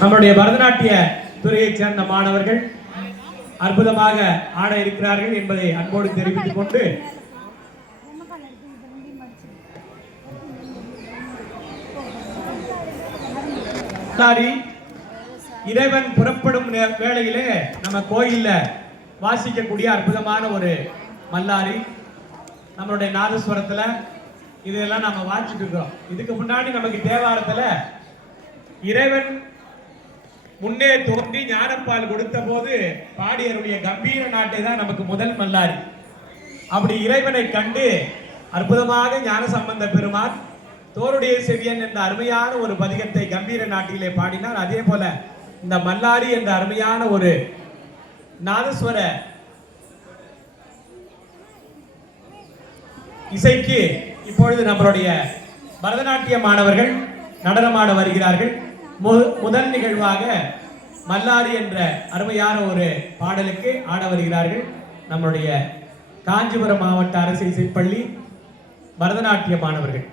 நம்முடைய பரதநாட்டிய துறையைச் சேர்ந்த மாணவர்கள் அற்புதமாக ஆட இருக்கிறார்கள் என்பதை அன்போடு தெரிவித்துக் கொண்டு இறைவன் புறப்படும் வேளையிலே நம்ம கோயில்ல வாசிக்கக்கூடிய அற்புதமான ஒரு மல்லாரி நம்மளுடைய நாதஸ்வரத்துல இதெல்லாம் நம்ம வாசிச்சுட்டு இருக்கிறோம். இதுக்கு முன்னாடி நமக்கு தேவாரத்துல இறைவன் முன்னே தோன்றி ஞானப்பால் கொடுத்த போது பாடியருடைய கம்பீர நாட்டை தான் நமக்கு முதல் மல்லாரி. அப்படி இறைவனை கண்டு அற்புதமாக ஞான சம்பந்த பெருமான் தோருடைய செவியன் என்ற அருமையான ஒரு பதிகத்தை கம்பீர நாட்டிலே பாடினார். அதே போல இந்த மல்லாரி என்ற அருமையான ஒரு நாதஸ்வர இசைக்கு இப்பொழுது நம்மளுடைய பரதநாட்டிய மாணவர்கள் நடனமாட வருகிறார்கள். முதல் நிகழ்வாக மல்லாரி என்ற அருமையான ஒரு பாடலுக்கு ஆட வருகிறார்கள் நம்முடைய காஞ்சிபுரம் மாவட்ட அரசு இசைப்பள்ளி பரதநாட்டிய மாணவர்கள்.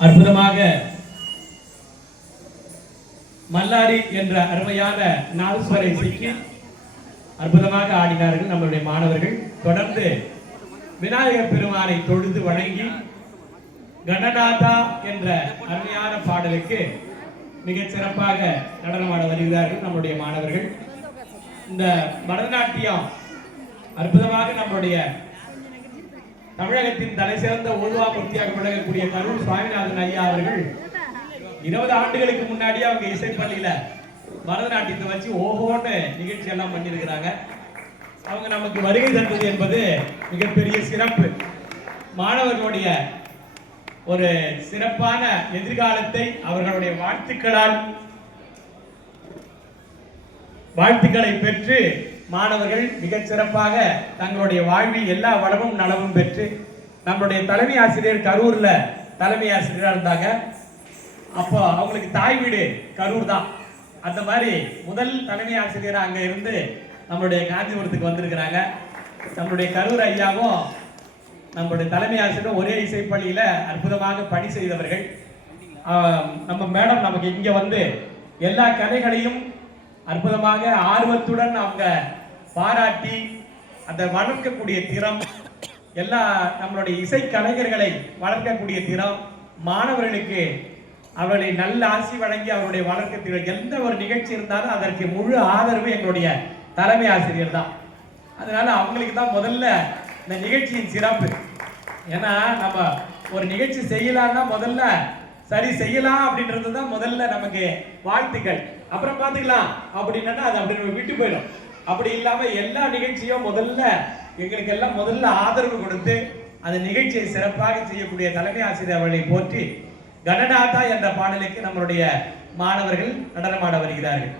அற்புதமாக மல்லாரி என்ற அருமையான நாதஸ்வர இசைக்கு அற்புதமாக ஆடினார்கள் நம்மளுடைய மாணவர்கள். தொடர்ந்து விநாயகர் பெருமானை தொழுது வணங்கி கணநாதா என்ற அருமையான பாடலுக்கு மிகச் சிறப்பாக நடனமாட வருகிறார்கள் நம்முடைய மாணவர்கள். இந்த பரதநாட்டியம் அற்புதமாக நம்முடைய தமிழகத்தின் தலை சிறந்த ஓதுவாமூர்த்தியாக விளங்கக்கூடிய கரூர் சுவாமிநாதன் ஐயா அவர்கள் 20 ஆண்டுகளுக்கு முன்னாடி அவங்க இசைப்பள்ளியில பரதநாட்டியத்தை வச்சு ஓஹோன்னு நிகழ்ச்சி எல்லாம் பண்ணியிருக்கிறாங்க. அவங்க நமக்கு வருகை தந்தது என்பது மிகப்பெரிய சிறப்பு. மாணவர்களுடைய ஒரு சிறப்பான எதிர்காலத்தை அவர்களுடைய வாழ்த்துக்களை பெற்று மாணவர்கள் மிகச் சிறப்பாக தங்களுடைய வாழ்வில் எல்லா வளமும் நலமும் பெற்று, நம்மளுடைய தலைமை ஆசிரியர் கரூர்ல தலைமை ஆசிரியராக இருந்தாங்க. அப்போ அவங்களுக்கு தாய் வீடு கரூர் தான். அந்த மாதிரி முதல் தலைமை ஆசிரியர் அங்க இருந்து நம்மளுடைய காஞ்சிபுரத்துக்கு வந்திருக்கிறாங்க. நம்மளுடைய கரூர் ஐயாவும் நம்மளுடைய தலைமை ஆசிரியர் ஒரே இசைப்பள்ளியில அற்புதமாக பணி செய்தவர்கள். நம்ம மேடம் நமக்கு இங்க வந்து எல்லா கலைகளையும் அற்புதமாக ஆர்வத்துடன் அவங்க பாராட்டி அந்த வளர்க்கக்கூடிய திறம், எல்லா நம்மளுடைய இசை கலைஞர்களை வளர்க்கக்கூடிய திறம், மாணவர்களுக்கு அவர்களை நல்ல ஆசி வழங்கி அவருடைய வளர்க்க எந்த ஒரு நிகழ்ச்சி இருந்தாலும் அதற்கு முழு ஆதரவு எங்களுடைய தலைமை ஆசிரியர் தான். அதனால அவங்களுக்கு தான் முதல்ல இந்த நிகழ்ச்சியின் சிறப்பு. ஏன்னா நம்ம ஒரு நிகழ்ச்சி செய்யலாம்னா முதல்ல சரி செய்யலாம் அப்படின்றது தான் முதல்ல நமக்கு வாழ்த்துக்கள். அப்புறம் பார்த்துக்கலாம் அப்படின்னா அது அப்படி விட்டு போயிடும். அப்படி இல்லாம எல்லா நிகழ்ச்சியும் முதல்ல எங்களுக்கு எல்லாம் முதல்ல ஆதரவு கொடுத்து அந்த நிகழ்ச்சியை சிறப்பாக செய்யக்கூடிய தலைமை ஆசிரியர் அவர்களை போற்றி கணநாதா என்ற பாடலுக்கு நம்மளுடைய மாணவர்கள் நடனமாட வருகிறார்கள்.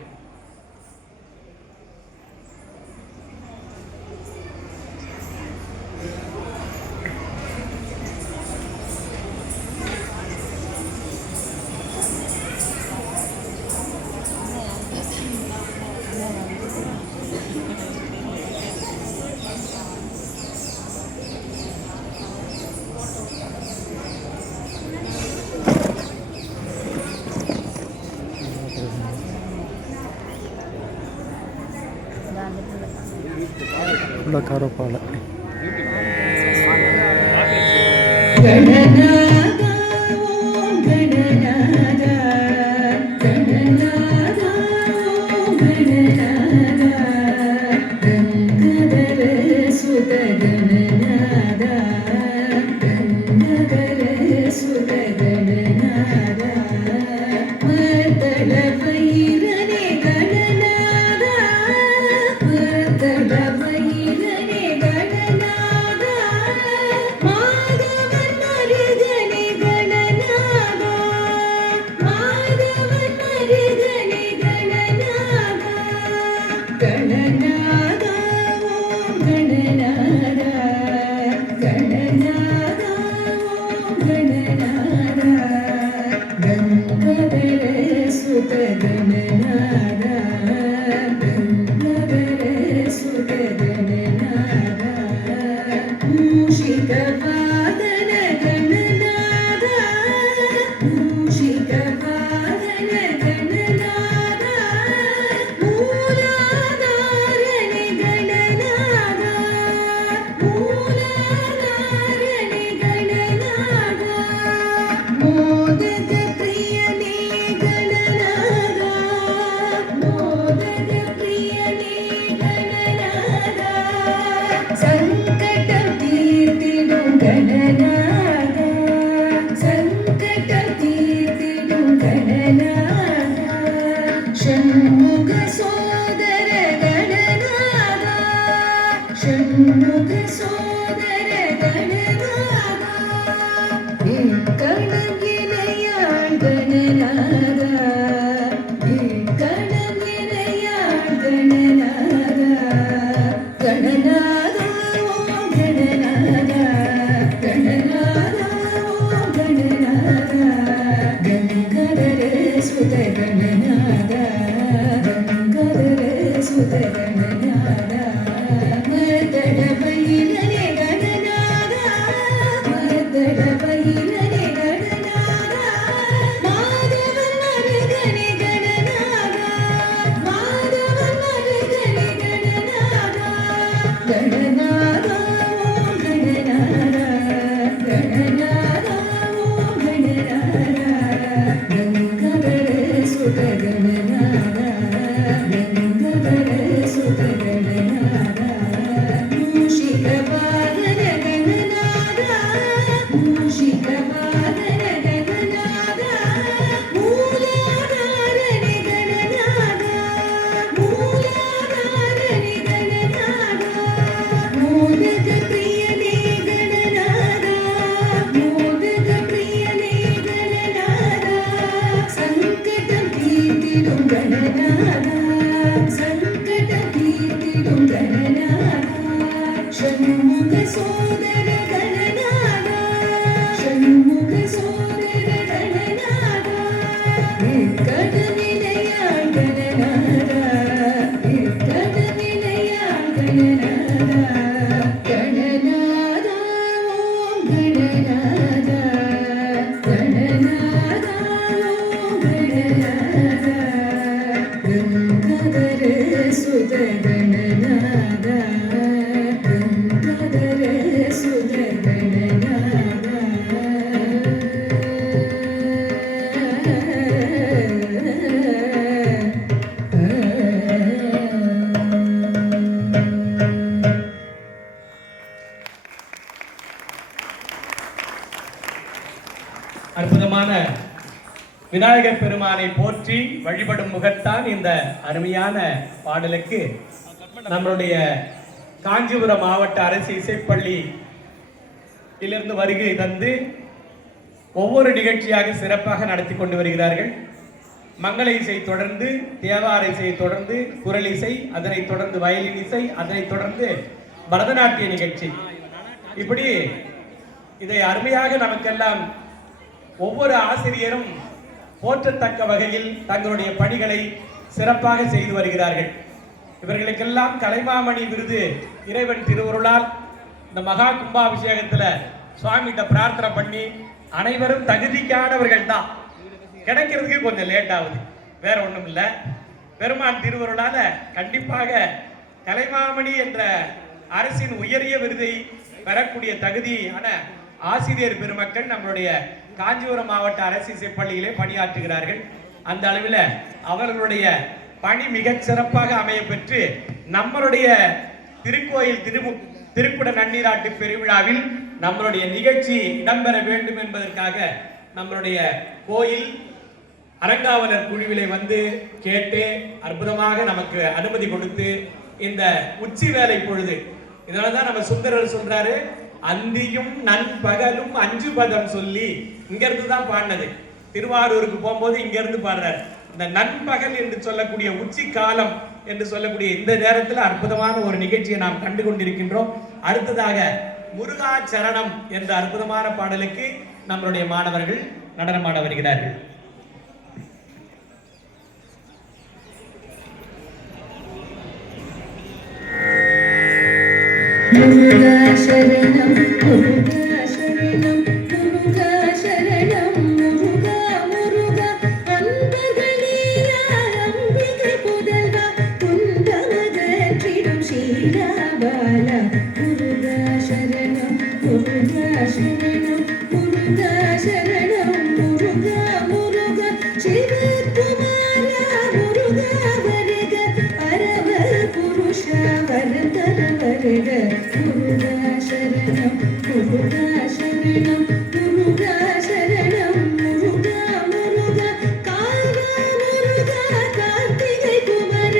காரப்பாலை கணங்கின கணநாதா சங்கட தீர்த்திடும் கணநாதா ஷண்முக சோதர கணநாதா ஷண்முக சோதர கணநாதா கடவினையாள் கணநாதா கடவினையாள் கணநாதா கணநாதா ஓம் கணநாதா கணநாதா ஓம் கணநாதா கங்கதர சுத கணநாதா கங்கதர சுத அற்புதமான விநாயகர் பெருமானை போற்றி வழிபடும் முகத்தான் இந்த அருமையான பாடலுக்கு நம்மளுடைய காஞ்சிபுரம் மாவட்ட அரசு இசைப்பள்ளி இலிருந்து வருகை தந்து ஒவ்வொரு நிகழ்ச்சியாக சிறப்பாக நடத்தி கொண்டு வருகிறார்கள். மங்கள இசை தொடர்ந்து, தேவார இசையை தொடர்ந்து குரல் இசை, அதனைத் தொடர்ந்து வயலின் இசை, அதனைத் தொடர்ந்து பரதநாட்டிய நிகழ்ச்சி. இப்படி இதை அருமையாக நமக்கெல்லாம் ஒவ்வொரு ஆசிரியரும் போற்றத்தக்க வகையில் தங்களுடைய பணிகளை சிறப்பாக செய்து வருகிறார்கள். இவர்களுக்கெல்லாம் கலைமாமணி விருது இறைவன் திருவருளால் இந்த மகா கும்பாபிஷேகத்துல சுவாமிகிட்ட பிரார்த்தனை பண்ணி அனைவரும் தகுதிக்கானவர்கள் தான். கிடைக்கிறதுக்கு கொஞ்சம் லேட் ஆகுது, வேற ஒண்ணும் இல்லை. பெருமான் திருவருளால கண்டிப்பாக கலைமாமணி என்ற அரசின் உயரிய விருதை பெறக்கூடிய தகுதியான ஆசிரியர் பெருமக்கள் நம்மளுடைய காஞ்சிபுரம் மாவட்ட அரசு இசைப்பள்ளியிலே பணியாற்றுகிறார்கள். அந்த அளவில் அவர்களுடைய பணி மிகச் சிறப்பாக அமைய பெற்று நம்மளுடைய திருக்கோயில் திருக்குட நன்னீராட்டு பெருவிழாவில் நம்மளுடைய நிகழ்ச்சி இடம்பெற வேண்டும் என்பதற்காக நம்மளுடைய கோயில் அறங்காவலர் குழுவிலே வந்து கேட்டு அற்புதமாக நமக்கு அனுமதி கொடுத்து இந்த உச்சி வேலை பொழுது, இதனாலதான் நம்ம சுந்தரர் சொல்றாரு, அந்தியும் நண்பகலும் 5 பதம் சொல்லி இங்க இருந்து தான் பாடினது. திருவாரூருக்கு போகும்போது இங்க இருந்து பாடுறார். இந்த நண்பகல் என்று சொல்லக்கூடிய உச்சி காலம் என்று சொல்லக்கூடிய இந்த நேரத்தில் அற்புதமான ஒரு நிகழ்ச்சியை நாம் கண்டு கொண்டிருக்கின்றோம். அடுத்ததாக முருகாச்சரணம் என்ற அற்புதமான பாடலுக்கு நம்மளுடைய மாணவர்கள் நடனமாட வருகிறார்கள். முருகா சரணம் முருகா சரணம் முருகா சரணம் முருகா முருகா அன்பர்களீயார் அம்பிகை புதல்வா துன்பமகற்றிடும் ஸ்ரீராபாலா முருகா சரணம் முருகா சரணம் முருகா சரணம் முருகா முருகா சிவகுமாரா முருகா வருக அரவ புருஷா வரதர வருக முருகா சரணம் முருகா சரணம் முருகா சரணம் முருகா முருகா காவா முருகா கார்த்திகை குமர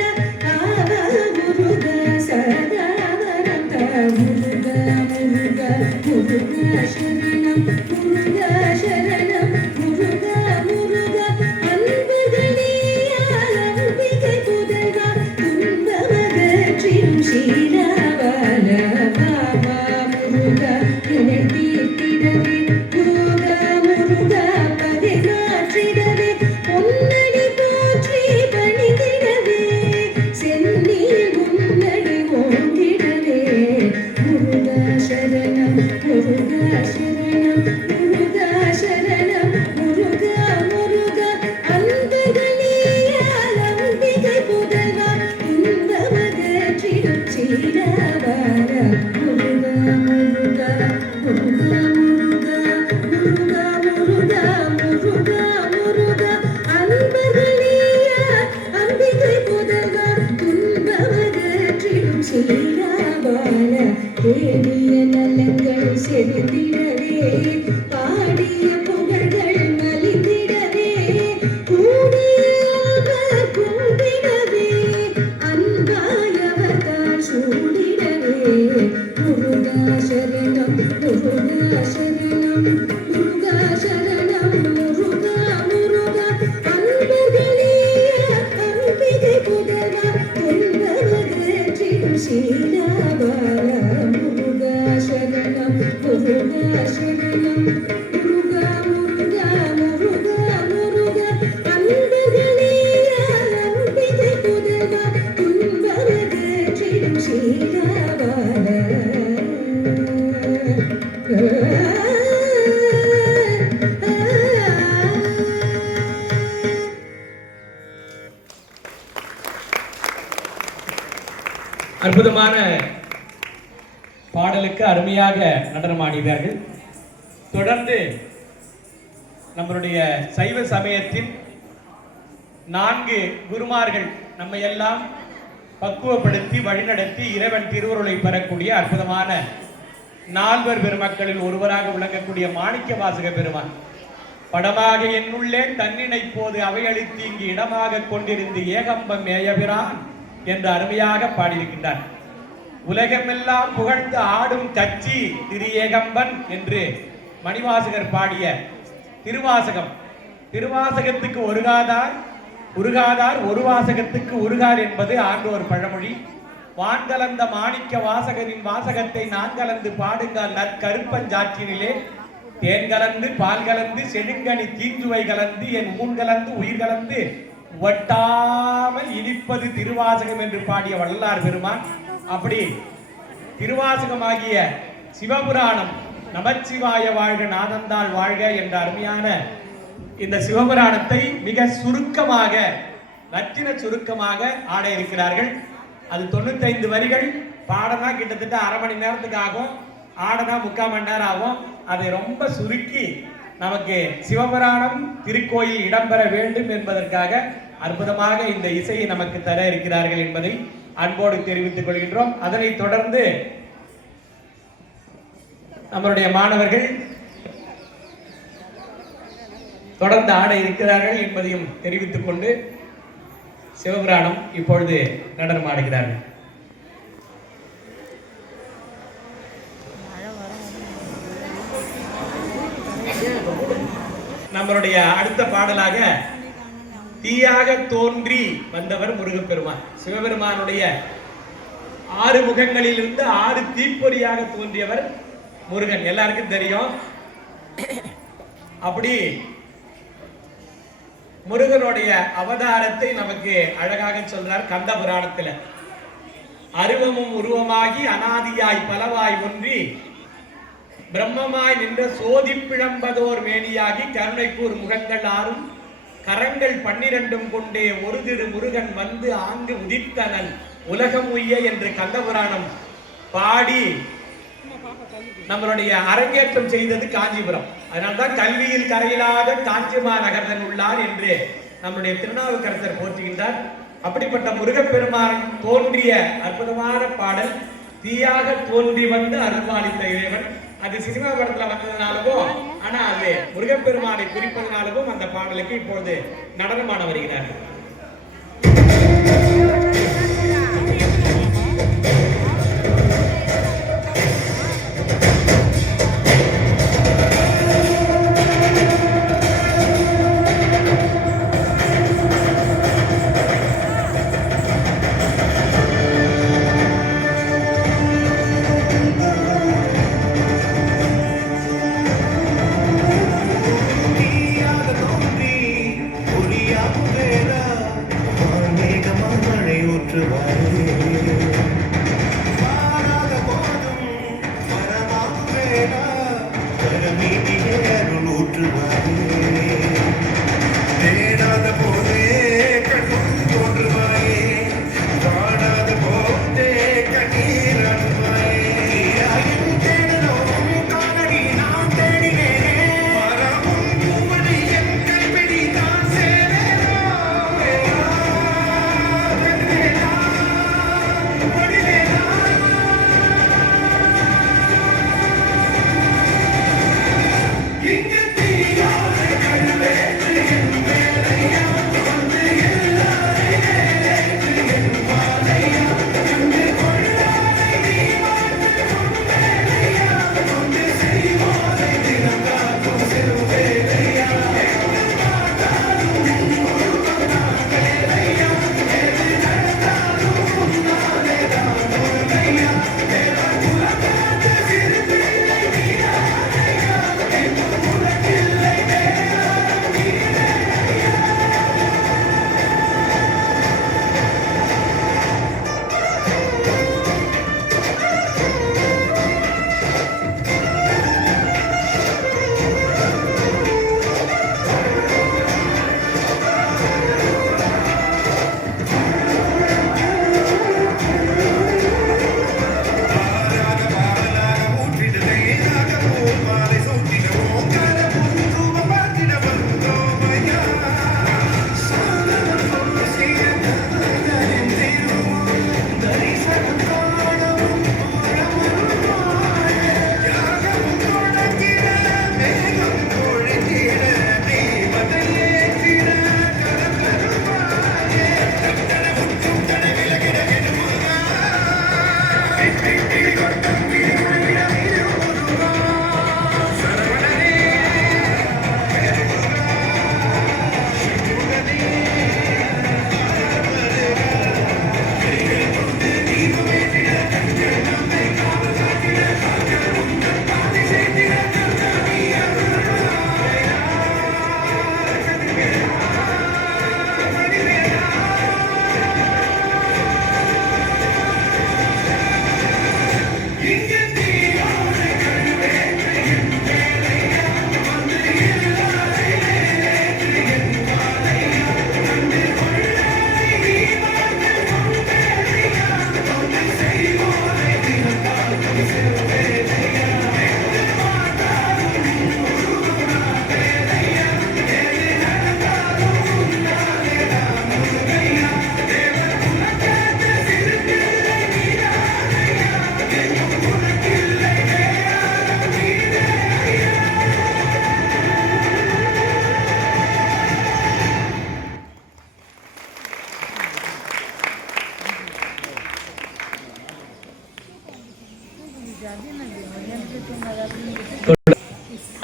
ஆவா முருகா சதா வரத முருகா முருகா முருகா சரணம் முருகா சரணம் முருகா முருகா அன்புகளீயால் அம்பிகை புதல்வா துன்பமகற்றிடும் ஸ்ரீராபாலா பாபா முருகா என்னை தீர்த்திடவே முருகா முருகா பதினாற்றிடவே பொன்னடி போற்றி பணிந்திடவே சென்னி முன்னடி ஓங்கிடவே முருகா சரணம் முருகா சரணம் முருகா சரணம் முருகா முருகா அன்புகளீயால் அம்பிகை புதல்வா துன்பமகற்றிடும் ஸ்ரீராபாலா முருகா முருகா முருகா முருகா முருகா முருகா முருகா முருகா அற்புதமான பாடலுக்கு அருமையாக நடனமாடினார்கள். தொடர்ந்து நம்மளுடைய சைவ சமயத்தின் 4 குருமார்கள் நம்மை எல்லாம் பக்குவப்படுத்தி வழிநடத்தி இறைவன் திருவருளை பெறக்கூடிய அற்புதமான 4 பெருமக்களில் ஒருவராக விளங்கக்கூடிய மாணிக்க வாசக பெருமான் படமாக என்னுள்ளே தன்னினை போது அவையளித்து இங்கு இடமாக கொண்டிருந்து ஏகம்பம் மேயபிரான் என்று அருமையாக பாடியிருக்கின்றார். உலகமெல்லாம் புகழ்ந்து ஆடும் கட்சி திரு ஏகம்பன் என்று மணிவாசகர் பாடிய திருவாசகம். திருவாசகத்துக்கு உருகாதார் ஒரு வாசகத்துக்கு உருகார் என்பது ஆண்டோர் பழமொழி. வான்கலந்த மாணிக்க வாசகரின் வாசகத்தை நான் கலந்து பாடுங்கள் நற்கருப்பஞ்சாற்றினிலே தேன் கலந்து பால் கலந்து செழுங்கனி தீஞ்சுவை கலந்து என் ஊன் கலந்து உயிர் கலந்து வட்டாமல் இனிப்பது திருவாசகம் என்று பாடிய வள்ளலார் பெருமான். அப்படி திருவாசகமாகிய சிவபுராணம் நமச்சிவாய வாழ்க நாதந்தாள் வாழ்க என்ற அருமையான இந்த சிவபுராணத்தை மிக சுருக்கமாக ரத்தின சுருக்கமாக ஆட இருக்கிறார்கள். அது 95 வரிகள். பாடனா கிட்டத்தட்ட அரை மணி நேரத்துக்கு ஆகும், ஆடனா 3/4 மணி நேரம் ஆகும். அதை ரொம்ப சுருக்கி நமக்கு சிவபுராணம் திருக்கோயில் இடம்பெற வேண்டும் என்பதற்காக அற்புதமாக இந்த இசையை நமக்கு தர இருக்கிறார்கள் என்பதை அன்போடு தெரிவித்துக் கொள்கின்றோம். அதனை தொடர்ந்து நம்மளுடைய மாணவர்கள் தொடர்ந்து ஆட இருக்கிறார்கள் என்பதையும் தெரிவித்துக் கொண்டு சிவபுராணம் இப்பொழுது நடனம் ஆடுகிறார்கள். நம்மளுடைய அடுத்த பாடலாக தீயாக தோன்றி வந்தவர் முருகப்பெருமான். சிவபெருமானுடைய 6 முகங்களில் இருந்து 6 தீப்பொறியாக தோன்றியவர் முருகன், எல்லாருக்கும் தெரியும். அப்படி முருகனுடைய அவதாரத்தை நமக்கு அழகாக சொல்றார் கந்த புராணத்துல. அருவமும் உருவமாகி அனாதியாய் பலவாய் ஒன்றி பிரம்மமாய் நின்ற சோதி பிழம்பதோர் மேனியாகி கருணைக்கூர் முகங்கள் 6 கரங்கள் 12 கொண்டே ஒரு திரு முருகன் வந்து ஆங்கு உதித்தனன் உலகம் உய்ய என்று கந்தபுராணம் பாடி நம்மளுடைய அரங்கேற்றம் செய்தது காஞ்சிபுரம். அதனால்தான் கல்வியில் கரையில்லாத காஞ்சிமா நகர்தன் உள்ளார் என்று நம்முடைய திருநாவுக்கரசர் போற்றுகின்றார். அப்படிப்பட்ட முருகப்பெருமான் தோன்றிய அற்புதமான பாடல் தீயாக தோன்றி வந்து அருள்பாலித்த இறைவன். அது சினிமா படத்துல வந்ததுனாலவும், ஆனா அது முருகப்பெருமானை குறிப்பதனாலவும் அந்த பாடலுக்கு இப்பொழுது நடனமான வருகிறார்கள்.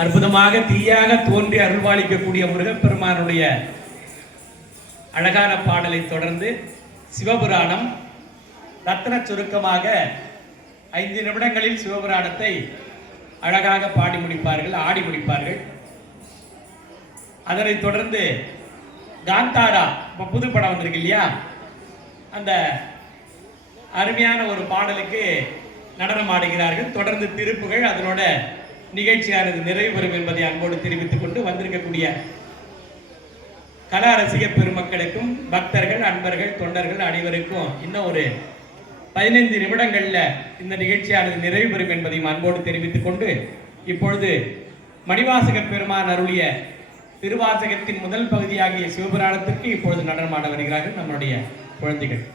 அற்புதமாக தீயாக தோன்றி அருள்வாளிக்கக்கூடிய முருகப்பெருமானுடைய அழகான பாடலை தொடர்ந்து சிவபுராணம் ரத்ன சுருக்கமாக 5 நிமிடங்களில் சிவபுராணத்தை அழகாக பாடி முடிப்பார்கள், ஆடி முடிப்பார்கள். அதனைத் தொடர்ந்து காந்தாரா, இப்போ புது படம் வந்திருக்கு இல்லையா, அந்த அருமையான ஒரு பாடலுக்கு நடனம் ஆடுகிறார்கள். தொடர்ந்து திருப்புகள், அதனோட நிகழ்ச்சியானது நிறைவு பெறும் என்பதை அன்போடு தெரிவித்துக் கொண்டு வந்திருக்கக்கூடிய கலா ரசிக பெருமக்களுக்கும் பக்தர்கள், அன்பர்கள், தொண்டர்கள் அனைவருக்கும் இன்னும் ஒரு 15 நிமிடங்கள்ல இந்த நிகழ்ச்சியானது நிறைவு பெறும் என்பதையும் அன்போடு தெரிவித்துக் கொண்டு இப்பொழுது மணிவாசக பெருமான் அருளிய திருவாசகத்தின் முதல் பகுதியாகிய சிவபுராணத்திற்கு இப்பொழுது நடனமாட வருகிறார்கள் நம்முடைய குழந்தைகள்.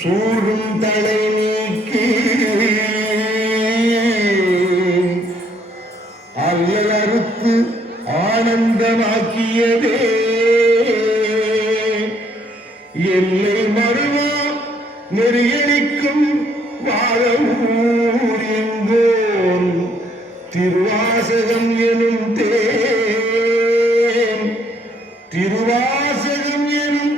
சூழும் தலை நீக்கி அல்லலறுத்து ஆனந்தமாக்கியதே எல்லை மறுவா நெறியடிக்கும் வாழவூர் எங்கோன் திருவாசகம் எனும் தேன், திருவாசகம் எனும்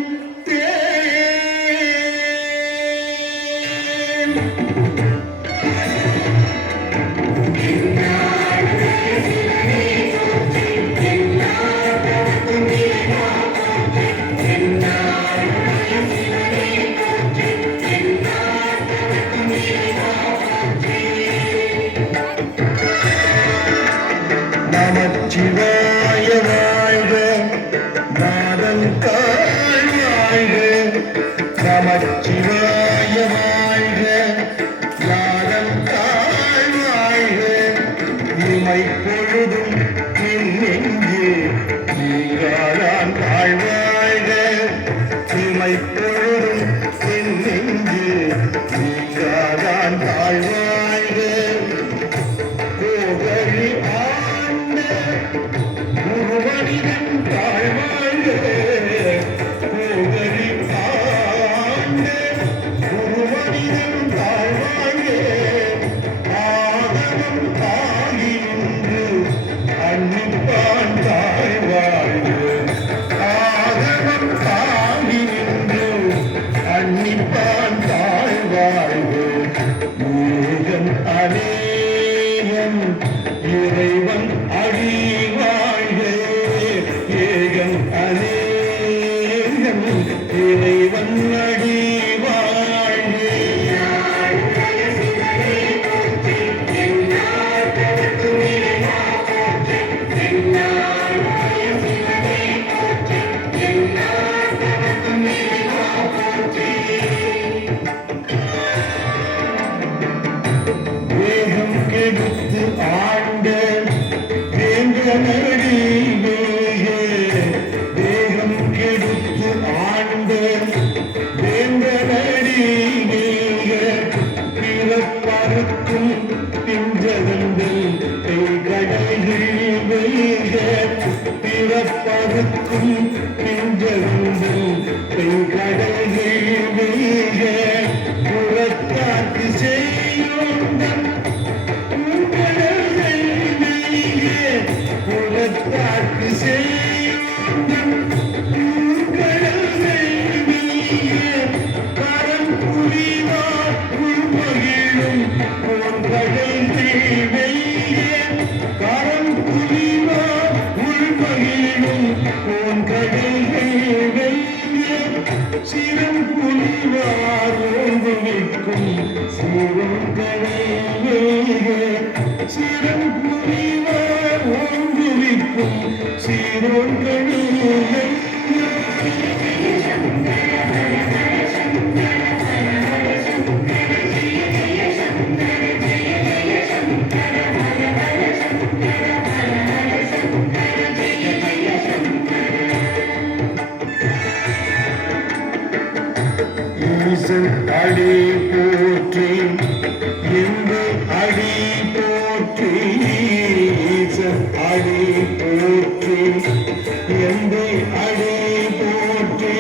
நமச்சிவாய வாழ்க, நாதன் தாழ் வாழ்க. நமச்சிவாய வாழ்க, நாதன் தாழ் வாழ்க. இமை பொழுதும் நெஞ்சு நீங்காதான் தாழ்வாழ்க. இமை பொழுதும் நெஞ்சு நீங்காதான் தாழ்வாழ்க. கோகழி குருவனிதன் தாழ்வாழ்க. கோகழி ஆண்ட குருவனிதன் தாழ்வாழ்க. ஆகமம் தாகி நின்று அன்னிப்பான் தாழ்வாழ்க. ஆகமம் தாகி நின்று அன்னிப்பான் தாழ்வாழ்க. ஏகன் அநேகன் இறைவன் அடி வாழ்க. ஏகன் அநேகன் இறைவன் அடி வாழ்க. வேகம் கெடுத்து ஆண்ட வேங்கனடி வேக. வேகம் கெடுத்து ஆண்ட வேங்கனடி வேக. பிறப்பறுக்கும் பிஞ்சகங்கள் கைகடல்கள் வேக. பிறப்பறுக்கும் பிஞ்சகங்கள் கைகடல்கள் வேக. புறத்தாக்கு செய்யோந்தன் உங்கடல்கள் வேக. புறத்தாக்கு செய்யோந்தன் உங்கடல்கள் வேக. கரம் புரிவார் உள்மகிழும் போன்றடல்கள் வேக. கரம் புரிவார் உள்மகிழும் போன்றடல்கள் வேக. சிரம் புலிவார் ஓங்குவிக்கும் சிறுங்கடல் வேக. சிரம் புலிவார் ஓங்குவிக்கும் சிறுங்கடல் வேக. ஈசன் அடி போற்றி, எங்கள் அடி போற்றி. ஈசன் நந்தி அடி போற்றி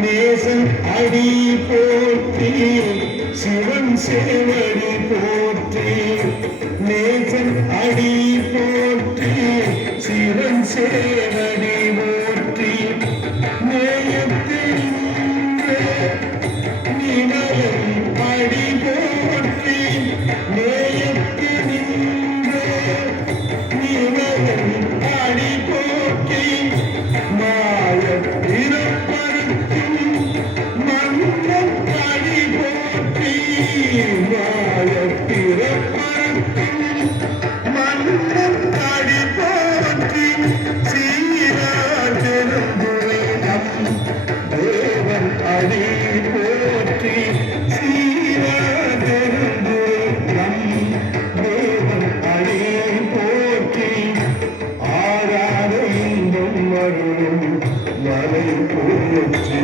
நேசன் அடி போற்றி சிவன் சேவடி போற்றி நேசன் அடி போற்றி சிவன் சேவடி போற்றி நேயத்தில் நிமலன் அடி போற்றி நேயத்தில் நிமலன் அடி போற்றி மாயப் பிறப்பருக்கும் மன்னன் அடி போற்றி மாயப் பிறப்பருக்கும் மன்னன் அடி போற்றி சீரார் பெருந்துரையம் தேவன் அடி போற்றி சீரார் பெருந்துரையம் தேவன் அடி போற்றி ஆராத இன்பம் அருளும் மலை போற்றி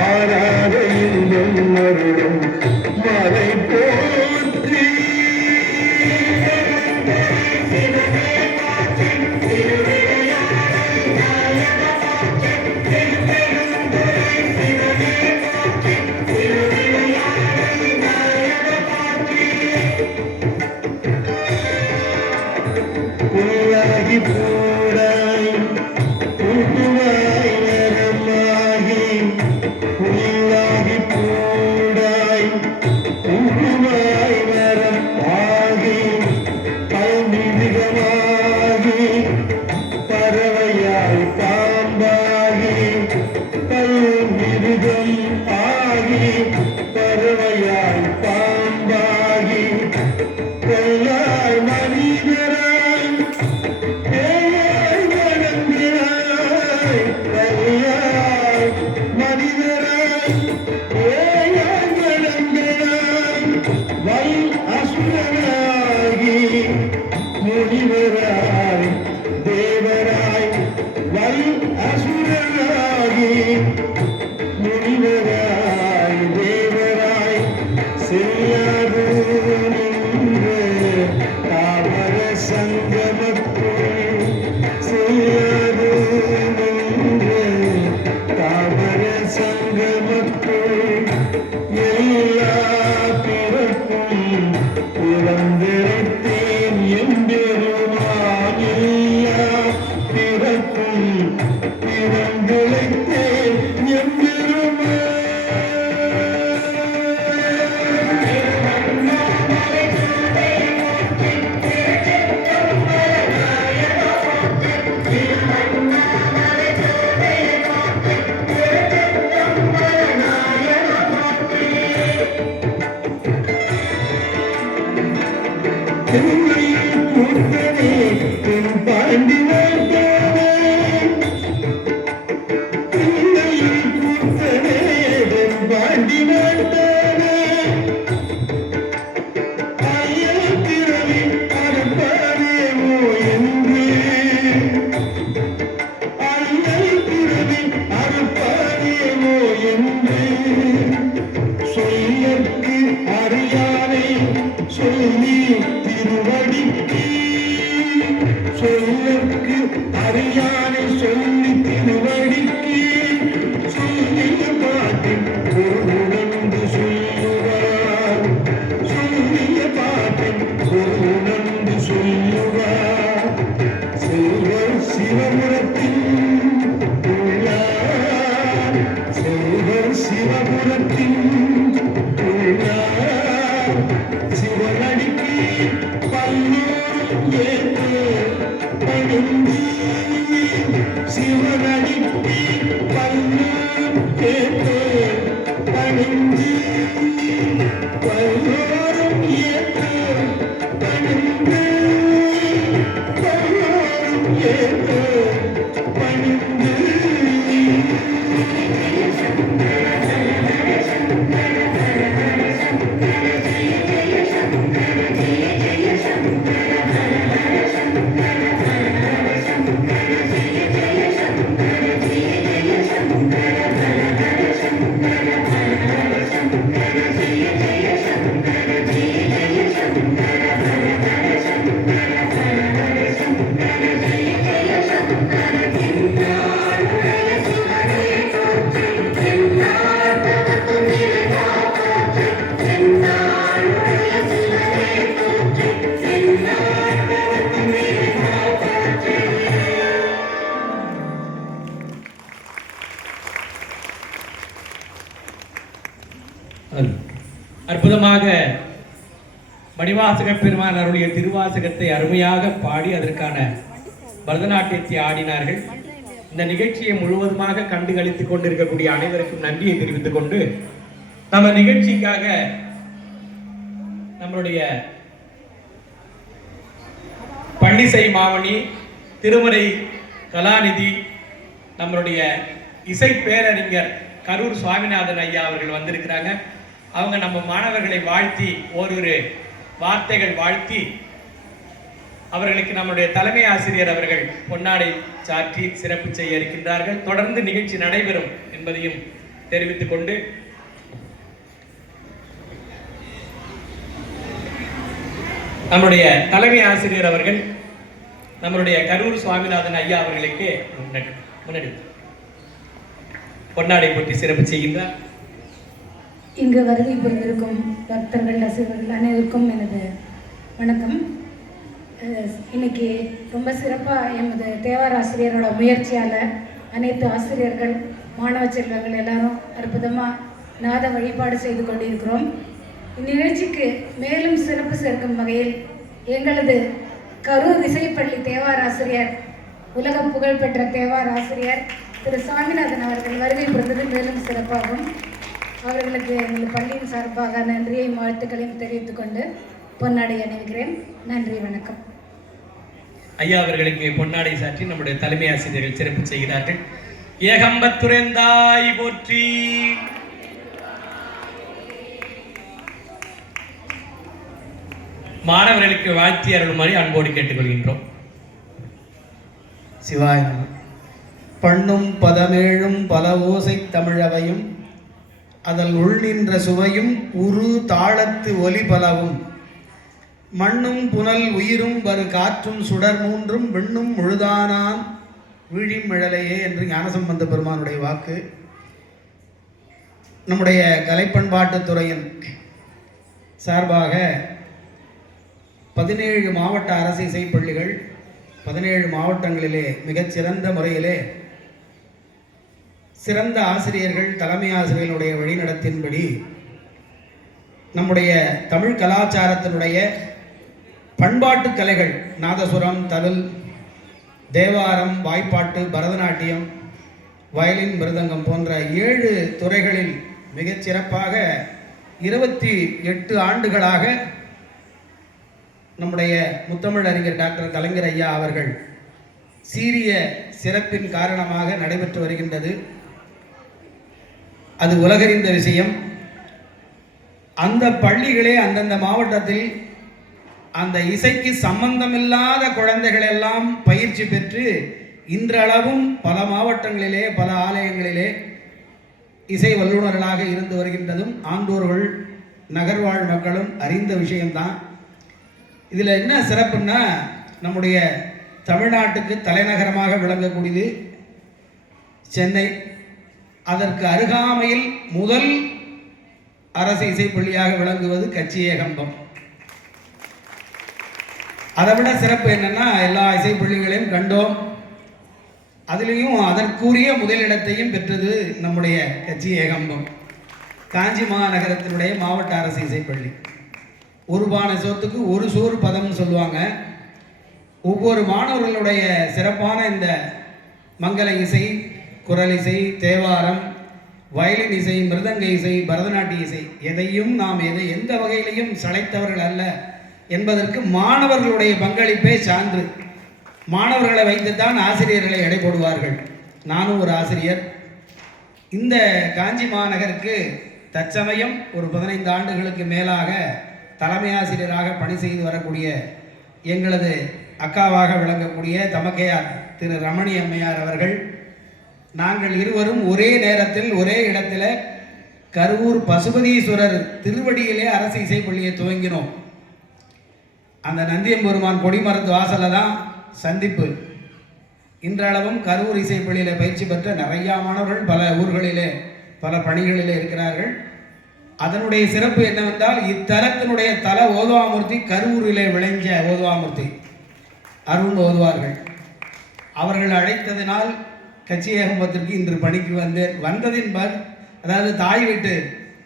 ஆராத இன்பம் அருளும் மலை போற்றி புல்லாகி பூடாய் புகுவாய் நரமாகி புல்லாகி பூடாய் புகுவாய் நரம் ஆகி பல்மிருகமாகி பறவையாய் பாம்பாகி பல்மிருகம் ஆகி பறவையாய் பாம்பாகி கொல்லாய் மனிதராய் பேயாய் வணங்கினாய் கொல்லாய் மனிதராய் பேயாய் வணங்கினாய் வல் அசுரனாகி முனிவராய் தேவராய் வல் அசுரனாகி முனிவராய் தேவராய் செய்யாது நின்று தாமர சங்கமத்துள் செய்யாது நின்று தாமர சங்கமத்துள் எல்லா பிறப்பும் பிறந்திருத்தேன் எம்பெருமான் எல்லா பிறப்பும் பிறந்திருத்தேன் எம்பெருமான் திருமயில் கூட்டனே தென் பாண்டி நாட்டானே திருமயில் கூட்டனே தென் பாண்டி நாட்டானே ஐயல் திரவி அறுப்பானேமோ என்று ஐயல் திரவி அறுப்பானேமோ என்று சொல்லற்கு அறியானை சொல்லி திருவடிக்கு சொல்லற்கு அறியானை சொல்லி திருவடிக்கு சொல்லிய பாட்டின் பொருளுணர்ந்து சொல்லுவார் சொல்லிய பாட்டின் பொருளுணர்ந்து சொல்லுவார் செல்வர் சிவபுரத்தின் உள்ளார் செல்வர் சிவபுரத்தின் உள்ளார் சிவனடிக்கு பல்லூர் ஏற்று பணிந்து சிவனடிக்கு பல்லூர் ஏற்று பணிந்து பல்லோரும் ஏற்று பணிந்து பல்லோரும் ஏற்று பணிந்து Jaya அற்புதமாக மணிவாசக பெருமான் அவருடைய திருவாசகத்தை அருமையாக பாடி அதற்கான பரதநாட்டியத்தை ஆடினார்கள். இந்த நிகழ்ச்சியை முழுவதுமாக கண்டு களித்துக் கொண்டிருக்கக்கூடிய அனைவருக்கும் நன்றியை தெரிவித்துக் கொண்டு நம்ம நிகழ்ச்சிக்காக நம்மளுடைய பள்ளிசை மாமணி திருமறை கலாநிதி நம்மளுடைய இசை பேரறிஞர் கரூர் சுவாமிநாதன் ஐயா அவர்கள் வந்திருக்கிறாங்க. அவங்க நம்ம மாணவர்களை வாழ்த்தி ஓரிரு வார்த்தைகள் வாழ்த்தி அவர்களுக்கு நம்முடைய தலைமை ஆசிரியர் அவர்கள் பொன்னாடை சாற்றி சிறப்பு செய்ய இருக்கின்றார்கள். தொடர்ந்து நிகழ்ச்சி நடைபெறும் என்பதையும் தெரிவித்துக் கொண்டு நம்முடைய தலைமை ஆசிரியர் அவர்கள் நம்மளுடைய கரூர் சுவாமிநாதன் ஐயா அவர்களுக்கு முன்னாடி பொன்னாடை போட்டி சிறப்பு செய்கின்றார். இங்கு வருகை புரிந்திருக்கும் பக்தர்கள் ரசிகர்கள் அனைவருக்கும் எனது வணக்கம். இன்னைக்கு ரொம்ப சிறப்பாக எமது தேவார ஆசிரியரோட முயற்சியால் அனைத்து ஆசிரியர்கள் மாணவ செல்வங்கள் எல்லாரும் அற்புதமாக நாத வழிபாடு செய்து கொண்டிருக்கிறோம். இந்நிகழ்ச்சிக்கு மேலும் சிறப்பு சேர்க்கும் வகையில் எங்களது கரூர் இசைப்பள்ளி தேவார ஆசிரியர் உலக புகழ்பெற்ற தேவார ஆசிரியர் திரு சாமிநாதன் அவர்கள் வருகை புரிந்தது மேலும் சிறப்பாகும். அவர்களுக்கு எங்கள் பள்ளியின் சார்பாக நன்றியையும் வாழ்த்துக்களையும் தெரிவித்துக் கொண்டு பொன்னாடை அணிவிக்கிறேன். நன்றி, வணக்கம். ஐயா அவர்களுக்கு பொன்னாடை சாற்றி நம்முடைய தலைமை ஆசிரியர்கள் சிறப்பு செய்கிறார்கள். ஏகம்பத்துரைந்தாய் போற்றி. மாணவர்களுக்கு வாழ்த்தி அருளுமாறு அன்போடு கேட்டுக்கொள்கின்றோம். சிவாய நம. பண்ணும் பதமேழும் பல ஓசை தமிழவையும் அதல் உள்நின்ற சுவையும் உரு தாளத்து ஒலி பலவும் மண்ணும் புனல் உயிரும் வரு காற்றும் சுடர் மூன்றும் விண்ணும் முழுதானான் விழிமிழலையே என்று ஞானசம்பந்த பெருமானுடைய வாக்கு. நம்முடைய கலைப்பண்பாட்டுத்துறையின் சார்பாக 17 மாவட்ட அரசு இசைப்பள்ளிகள் 17 மாவட்டங்களிலே மிகச்சிறந்த முறையிலே சிறந்த ஆசிரியர்கள் தலைமை ஆசிரியர்களுடைய வழிநடத்தின்படி நம்முடைய தமிழ் கலாச்சாரத்தினுடைய பண்பாட்டு கலைகள் நாதசுரம், தவில், தேவாரம், வாய்ப்பாட்டு, பரதநாட்டியம், வயலின், மிருதங்கம் போன்ற 7 துறைகளில் மிகச்சிறப்பாக 28 ஆண்டுகளாக நம்முடைய முத்தமிழ் அறிஞர் டாக்டர் கலைஞர் ஐயா அவர்கள் சீரிய சிறப்பின் காரணமாக நடைபெற்று வருகின்றது. அது உலகறிந்த விஷயம். அந்த பள்ளிகளே அந்தந்த மாவட்டத்தில் அந்த இசைக்கு சம்பந்தமில்லாத குழந்தைகள் எல்லாம் பயிற்சி பெற்று இன்றளவும் பல மாவட்டங்களிலே பல ஆலயங்களிலே இசை வல்லுநர்களாக இருந்து வருகின்றதும் ஆண்டோர்கள் நகர்வாழ் மக்களும் அறிந்த விஷயம்தான். இதில் என்ன சிறப்புன்னா, நம்முடைய தமிழ்நாட்டுக்கு தலைநகரமாக விளங்கக்கூடியது சென்னை. அதற்கு அருகாமையில் முதல் அரசு இசைப்பள்ளியாக விளங்குவது கச்சியேகம்பம். அதை விட சிறப்பு என்னன்னா, எல்லா இசைப்பள்ளிகளையும் கண்டோம். அதுலேயும் அதற்குரிய முதலிடத்தையும் பெற்றது நம்முடைய கச்சியேகம்பம். காஞ்சி மாநகரத்தினுடைய மாவட்ட அரசு இசைப்பள்ளி. ஒரு பானை சோத்துக்கு ஒரு சோறு பதம்னு சொல்லுவாங்க. ஒவ்வொரு மாணவர்களுடைய சிறப்பான இந்த மங்கள இசை, குரல் இசை, தேவாரம், வயலின் இசை, மிருதங்க இசை, பரதநாட்டிய இசை எதையும் நாம் எந்த வகையிலையும் சளைத்தவர்கள் அல்ல என்பதற்கு மாணவர்களுடைய பங்களிப்பே சான்று. மாணவர்களை வைத்துத்தான் ஆசிரியர்களை எடை போடுவார்கள். நானும் ஒரு ஆசிரியர். இந்த காஞ்சி மாநகருக்கு தற்சமயம் ஒரு 15 ஆண்டுகளுக்கு மேலாக தலைமை ஆசிரியராக பணி செய்து வரக்கூடிய எங்களது அக்காவாக விளங்கக்கூடிய தமக்கையார் திரு ரமணி அம்மையார் அவர்கள், நாங்கள் இருவரும் ஒரே நேரத்தில் ஒரே இடத்துல கரூர் பசுபதீஸ்வரர் திருவடியிலே அரசு இசைப்பள்ளியை துவங்கினோம். அந்த நந்தியம்பெருமான் கொடிமரத்து வாசலில் தான் சந்திப்பு. இன்றளவும் கரூர் இசைப்பள்ளியில் பயிற்சி பெற்ற நிறையா மாணவர்கள் பல ஊர்களிலே பல பணிகளிலே இருக்கிறார்கள். அதனுடைய சிறப்பு என்னவென்றால், இத்தலத்தினுடைய தல ஓதுவாமூர்த்தி கரூரிலே விளைஞ்ச ஓதுவாமூர்த்தி அருண் ஓதுவார்கள். அவர்கள் அழைத்ததினால் கச்சியேகம்பத்திற்கு இன்று பணிக்கு வந்ததின் அதாவது தாய் வீட்டு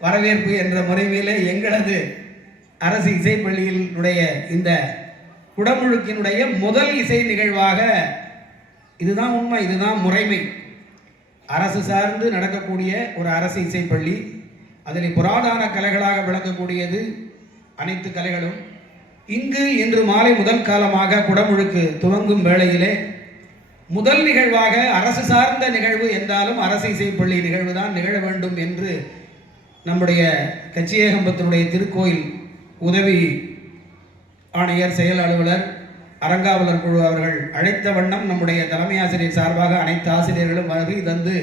வரவேற்பு என்ற முறைமையிலே எங்களது அரசு இசைப்பள்ளியினுடைய இந்த குடமுழுக்கினுடைய முதல் இசை நிகழ்வாக இதுதான் உண்மை, இதுதான் முறைமை. அரசு சார்ந்து நடக்கக்கூடிய ஒரு அரசு இசைப்பள்ளி, அதில் புராதன கலைகளாக விளங்கக்கூடியது அனைத்து கலைகளும். இன்று மாலை முதல் காலமாக குடமுழுக்கு துவங்கும் வேளையிலே முதல் நிகழ்வாக அரசு சார்ந்த நிகழ்வு என்றாலும் அரசு இசைப்பள்ளி நிகழ்வு தான் நிகழ வேண்டும் என்று நம்முடைய கச்சியேகம்பத்தினுடைய திருக்கோயில் உதவி ஆணையர், செயல் அலுவலர், அறங்காவலர் குழு அவர்கள் அழைத்த வண்ணம் நம்முடைய தலைமை ஆசிரியர் சார்பாக அனைத்து ஆசிரியர்களும் வருகை தந்து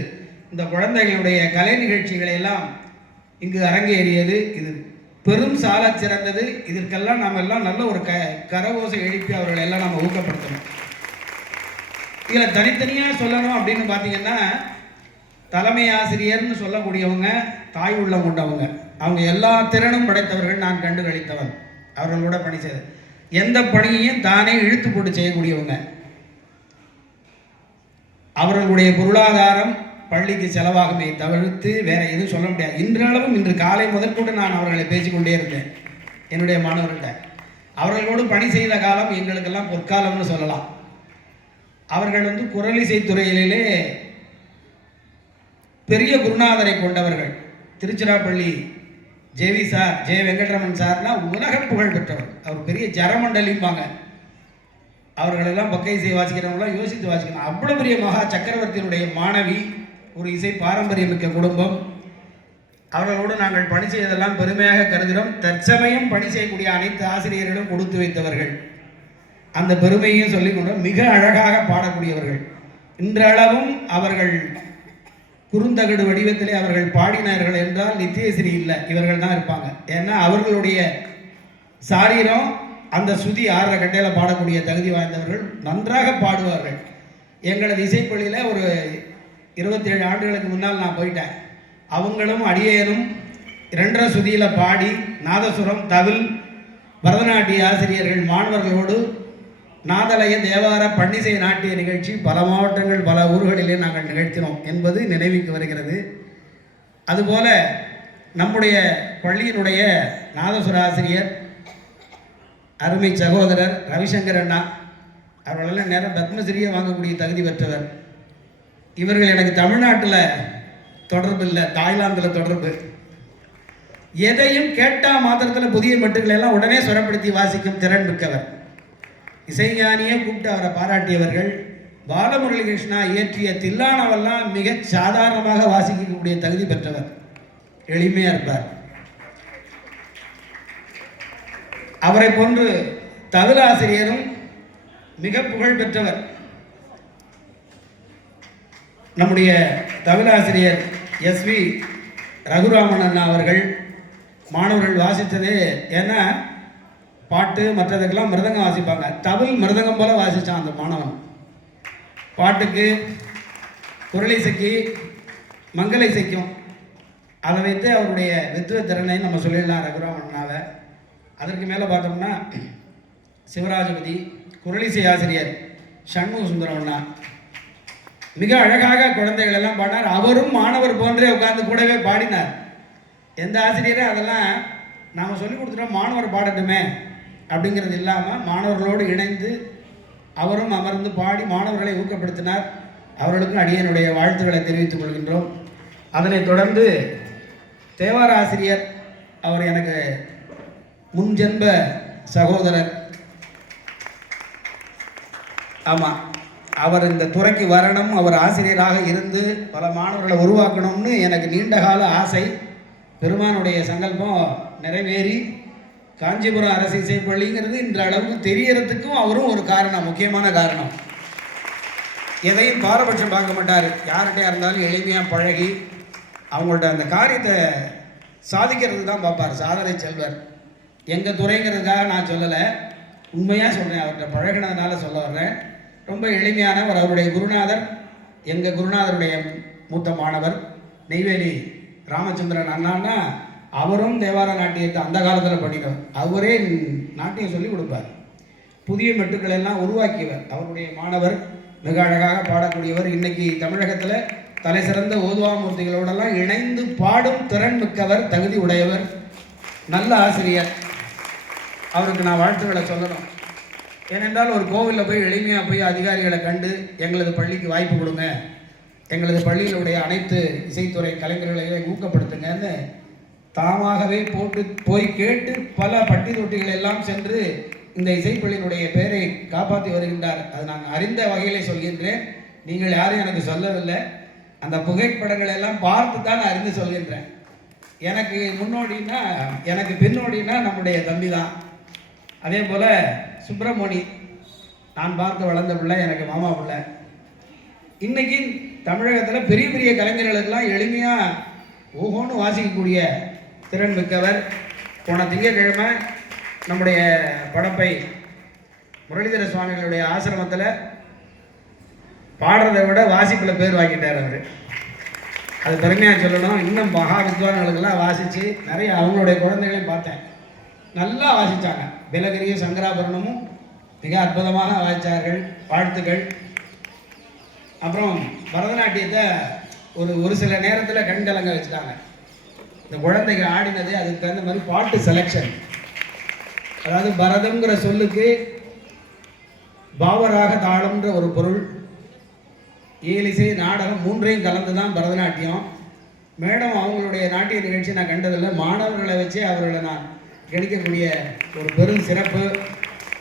இந்த குழந்தைகளுடைய கலை நிகழ்ச்சிகளை எல்லாம் இங்கு அரங்கேறியது. இது பெரும் சால சிறந்தது. இதற்கெல்லாம் நாம் எல்லாம் நல்ல ஒரு கரவோசை எழுப்பி அவர்களை எல்லாம் நம்ம ஊக்கப்படுத்தணும். இதில் தனித்தனியாக சொல்லணும் அப்படின்னு பார்த்தீங்கன்னா, தலைமை ஆசிரியர்னு சொல்லக்கூடியவங்க தாய் உள்ளம் கொண்டவங்க, அவங்க எல்லா திறனும் படைத்தவர்கள். நான் கண்டு கழித்தவன் அவர்களோட பணி செய்த எந்த பணியையும் தானே இழுத்து போட்டு செய்யக்கூடியவங்க. அவர்களுடைய பொருளாதாரம் பள்ளிக்கு செலவாகுமே தவிர்த்து வேற எதுவும் சொல்ல முடியாது. இன்றளவும் இன்று காலை முதற்கூட நான் அவர்களை பேசிக்கொண்டே இருந்தேன் என்னுடைய மாணவர்கள்ட்ட. அவர்களோடு பணி செய்த காலம் எங்களுக்கெல்லாம் பொற்காலம்னு சொல்லலாம். அவர்கள் குரலிசை துறையிலே பெரிய குருநாதரை கொண்டவர்கள். Tiruchirappalli JV sir, J Venkatraman சார்னா உலக புகழ் பெற்றவர். அவர் பெரிய ஜரமண்டலிம்பாங்க. அவர்களெல்லாம் பக்க இசை வாசிக்கிறவங்களாம் யோசித்து வாசிக்கணும். அவ்வளோ பெரிய மகா சக்கரவர்த்தியினுடைய மாணவி, ஒரு இசை பாரம்பரியமிக்க குடும்பம். அவர்களோடு நாங்கள் பணி செய்ததெல்லாம் பெருமையாக கருதுகிறோம். தற்சமயம் பணி செய்யக்கூடிய அனைத்து ஆசிரியர்களும் கொடுத்து வைத்தவர்கள். அந்த பெருமையும் சொல்லிக் கொண்டோம். மிக அழகாக பாடக்கூடியவர்கள். இன்றளவும் அவர்கள் குறுந்தகடு வடிவத்திலே அவர்கள் பாடினார்கள் என்றால் நித்யஸ்ரீ இல்லை, இவர்கள் தான் இருப்பாங்க. ஏன்னா அவர்களுடைய சாரீரம் அந்த சுதி ஆறுற கட்டையில் பாடக்கூடிய தகுதி வாய்ந்தவர்கள், நன்றாக பாடுவார்கள். எங்களது இசைப்பள்ளியில் ஒரு 27 ஆண்டுகளுக்கு முன்னால் நான் போயிட்டேன். அவங்களும் அடியேனும் 2 சுதியில் பாடி நாதசுரம், தவில், பரதநாட்டிய ஆசிரியர்கள் மாணவர்களோடு நாதலய தேவார பன்னிசை நாட்டிய நிகழ்ச்சி பல மாவட்டங்கள் பல ஊர்களிலே நாங்கள் நிகழ்த்தினோம் என்பது நினைவுக்கு வருகிறது. அதுபோல நம்முடைய பள்ளியினுடைய நாதசுர ஆசிரியர் அருமை சகோதரர் ரவிசங்கர் அண்ணா, அவர்களெல்லாம் நேரம் பத்மஸ்ரீயை வாங்கக்கூடிய தகுதி பெற்றவர். இவர்கள் எனக்கு தமிழ்நாட்டில் தொடர்பு இல்லை, தாய்லாந்தில் தொடர்பு. எதையும் கேட்டால் மாத்திரத்தில் புதிய மெட்டுக்களை எல்லாம் உடனே சுரப்படுத்தி வாசிக்கும் திறன் மிக்கவர். இசைஞானியே கூப்பிட்டு அவரை பாராட்டியவர்கள். பாலமுரளி கிருஷ்ணா இயற்றிய தில்லானவெல்லாம் மிக சாதாரணமாக வாசிக்கக்கூடிய தகுதி பெற்றவர், எளிமையாக இருப்பார். அவரை போன்று தவிலாசிரியரும் மிக புகழ் பெற்றவர். நம்முடைய தவிலாசிரியர் எஸ்வி ரகுராமன் அண்ணா அவர்கள் மாணவர்கள் வாசித்ததே, ஏன்னா பாட்டு மற்றதுக்கெல்லாம் மிருதங்கம் வாசிப்பாங்க, தவில் மிருதங்கம் போல வாசித்தான் அந்த மாணவன். பாட்டுக்கு குரல் இசைக்கு மங்கள இசைக்கும் அதை வைத்து அவருடைய வித்துவ திறனை நம்ம சொல்லிடலாம் ரகுராமன் அண்ணாவை. அதற்கு மேலே பார்த்தோம்னா சிவராஜபதி, குரலிசை ஆசிரியர் சண்முக சுந்தரம் அண்ணா மிக அழகாக குழந்தைகள் எல்லாம் பாடினார். அவரும் மாணவர் போன்றே உட்கார்ந்து கூடவே பாடினார். எந்த ஆசிரியரும் அதெல்லாம் நாம் சொல்லி கொடுத்துட்டோம் மாணவர் பாடட்டுமே அப்படிங்கிறது இல்லாமல் மாணவர்களோடு இணைந்து அவரும் அமர்ந்து பாடி மாணவர்களை ஊக்கப்படுத்தினார். அவர்களுக்கும் அடியனுடைய வாழ்த்துக்களை தெரிவித்துக் கொள்கின்றோம். அதனைத் தொடர்ந்து தேவார ஆசிரியர், அவர் எனக்கு முன்ஜென்ப சகோதரர். ஆமாம், அவர் இந்த துறைக்கு வரணும், அவர் ஆசிரியராக இருந்து பல மாணவர்களை உருவாக்கணும்னு எனக்கு நீண்ட கால ஆசை. பெருமானுடைய சங்கல்பம் நிறைவேறி காஞ்சிபுரம் அரசு இசைப்பள்ளிங்கிறது இன்ற அளவுக்கு தெரியறதுக்கும் அவரும் ஒரு காரணம், முக்கியமான காரணம். எதையும் பாரபட்சம் பார்க்க மாட்டார். யார்கிட்டையா இருந்தாலும் எளிமையாக பழகி அவங்கள்ட்ட அந்த காரியத்தை சாதிக்கிறது தான் பார்ப்பார். சாதனை செல்வர். எங்கள் துறைங்கிறதுக்காக நான் சொல்லலை, உண்மையாக சொல்கிறேன். அவர்கிட்ட பழகினதுனால சொல்ல வர்றேன். ரொம்ப எளிமையானவர். அவருடைய குருநாதர் எங்கள் குருநாதருடைய மூத்த மாணவர் நெய்வேலி ராமச்சந்திரன் அண்ணான்னா, அவரும் தேவார நாட்டியத்தை அந்த காலத்தில் பண்ணினவர். அவரே நாட்டியம் சொல்லி கொடுப்பார். புதிய மெட்டுக்கள் எல்லாம் உருவாக்கியவர். அவருடைய மாணவர் மிக அழகாக பாடக்கூடியவர். இன்னைக்கு தமிழகத்தில் தலை சிறந்த ஓதுவாமூர்த்திகளோடெல்லாம் இணைந்து பாடும் திறன் மிக்கவர், தகுதி உடையவர், நல்ல ஆசிரியர். அவருக்கு நான் வாழ்த்துக்களை சொல்லணும். ஏனென்றால் ஒரு கோவிலில் போய் எளிமையாக போய் அதிகாரிகளை கண்டு எங்களது பள்ளிக்கு வாய்ப்பு கொடுங்க, எங்களது பள்ளியினுடைய அனைத்து இசைத்துறை கலைஞர்களையும் ஊக்கப்படுத்துங்கன்னு தாமாகவே போய் கேட்டு பல பட்டி தொட்டிகள் எல்லாம் சென்று இந்த இசைப்பள்ளியினுடைய பெயரை காப்பாற்றி வருகின்றார். அது நான் அறிந்த வகையிலே சொல்கின்றேன். நீங்கள் யாரும் எனக்கு சொல்லவில்லை. அந்த புகைப்படங்கள் எல்லாம் பார்த்து தான் அறிந்து சொல்கின்றேன். எனக்கு முன்னோடினா, எனக்கு பின்னோடினா நம்முடைய தம்பி தான். அதே போல் சுப்பிரமணி நான் பார்த்து வளர்ந்த பிள்ளை, எனக்கு மாமா பிள்ளை. இன்னைக்கு தமிழகத்தில் பெரிய பெரிய கலைஞர்களுக்கெல்லாம் எளிமையாக ஓஹோன்னு வாசிக்கக்கூடிய திறன் மிக்கவர். போன திங்கட்கிழமை நம்முடைய படப்பை முரளிதர சுவாமிகளுடைய ஆசிரமத்தில் பாடுறதை விட வாசிப்பில் பேர் வாங்கிட்டார் அவர். அது பெருமையாக சொல்லணும். இன்னும் மகா வித்வான்களுக்கெல்லாம் வாசித்து நிறைய அவங்களுடைய குழந்தைகளையும் பார்த்தேன், நல்லா வாசித்தாங்க. பிலகிரியும் சங்கராபரணமும் மிக அற்புதமாக வாசித்தார்கள். வாழ்த்துக்கள். அப்புறம் பரதநாட்டியத்தை ஒரு சில நேரத்தில் கண்கலங்க வச்சுட்டாங்க. இந்த குழந்தைங்க ஆடினது அதுக்கு தகுந்த மாதிரி பாட்டு செலெக்ஷன். அதாவது பரதம்ங்கிற சொல்லுக்கு பாவராக தாளம்ன்ற ஒரு பொருள், இயலிசை நாடகம் மூன்றையும் கலந்து தான் பரதநாட்டியம். மேடம் அவங்களுடைய நாட்டிய நிகழ்ச்சி நான் கண்டதில்லை. மாணவர்களை வச்சே அவர்களை நான் கணிக்கக்கூடிய ஒரு பெரும் சிறப்பு.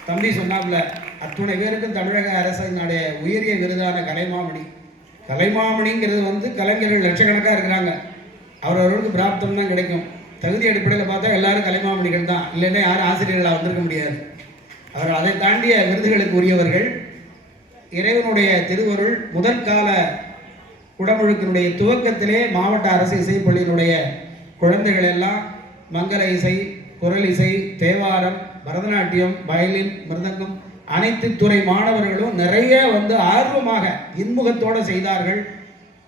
தம்பி சொன்னாப்புல அத்துணை பேருக்கும் தமிழக அரசினுடைய உயரிய விருதான கலைமாமணி. கலைமாமணிங்கிறது கலைஞர்கள் லட்சக்கணக்காக இருக்கிறாங்க. அவரவர்களுக்கு பிராப்தம் தான் கிடைக்கும். தகுதி அடிப்படையில் பார்த்தா எல்லாரும் கலைமாமணிகள் தான், இல்லைன்னா யாரும் ஆசிரியர்களாக வந்திருக்க முடியாது. அவர் அதை தாண்டிய விருதுகளுக்கு உரியவர்கள். இறைவனுடைய திருவருள் முதற்கால குடமுழுக்கினுடைய துவக்கத்திலே மாவட்ட அரசு இசைப்பள்ளியினுடைய குழந்தைகள் எல்லாம் மங்கள இசை, குரல் இசை, தேவாரம், பரதநாட்டியம், வயலின், மிருதங்கம் அனைத்து துறை மாணவர்களும் நிறைய ஆர்வமாக இன்முகத்தோடு செய்தார்கள்.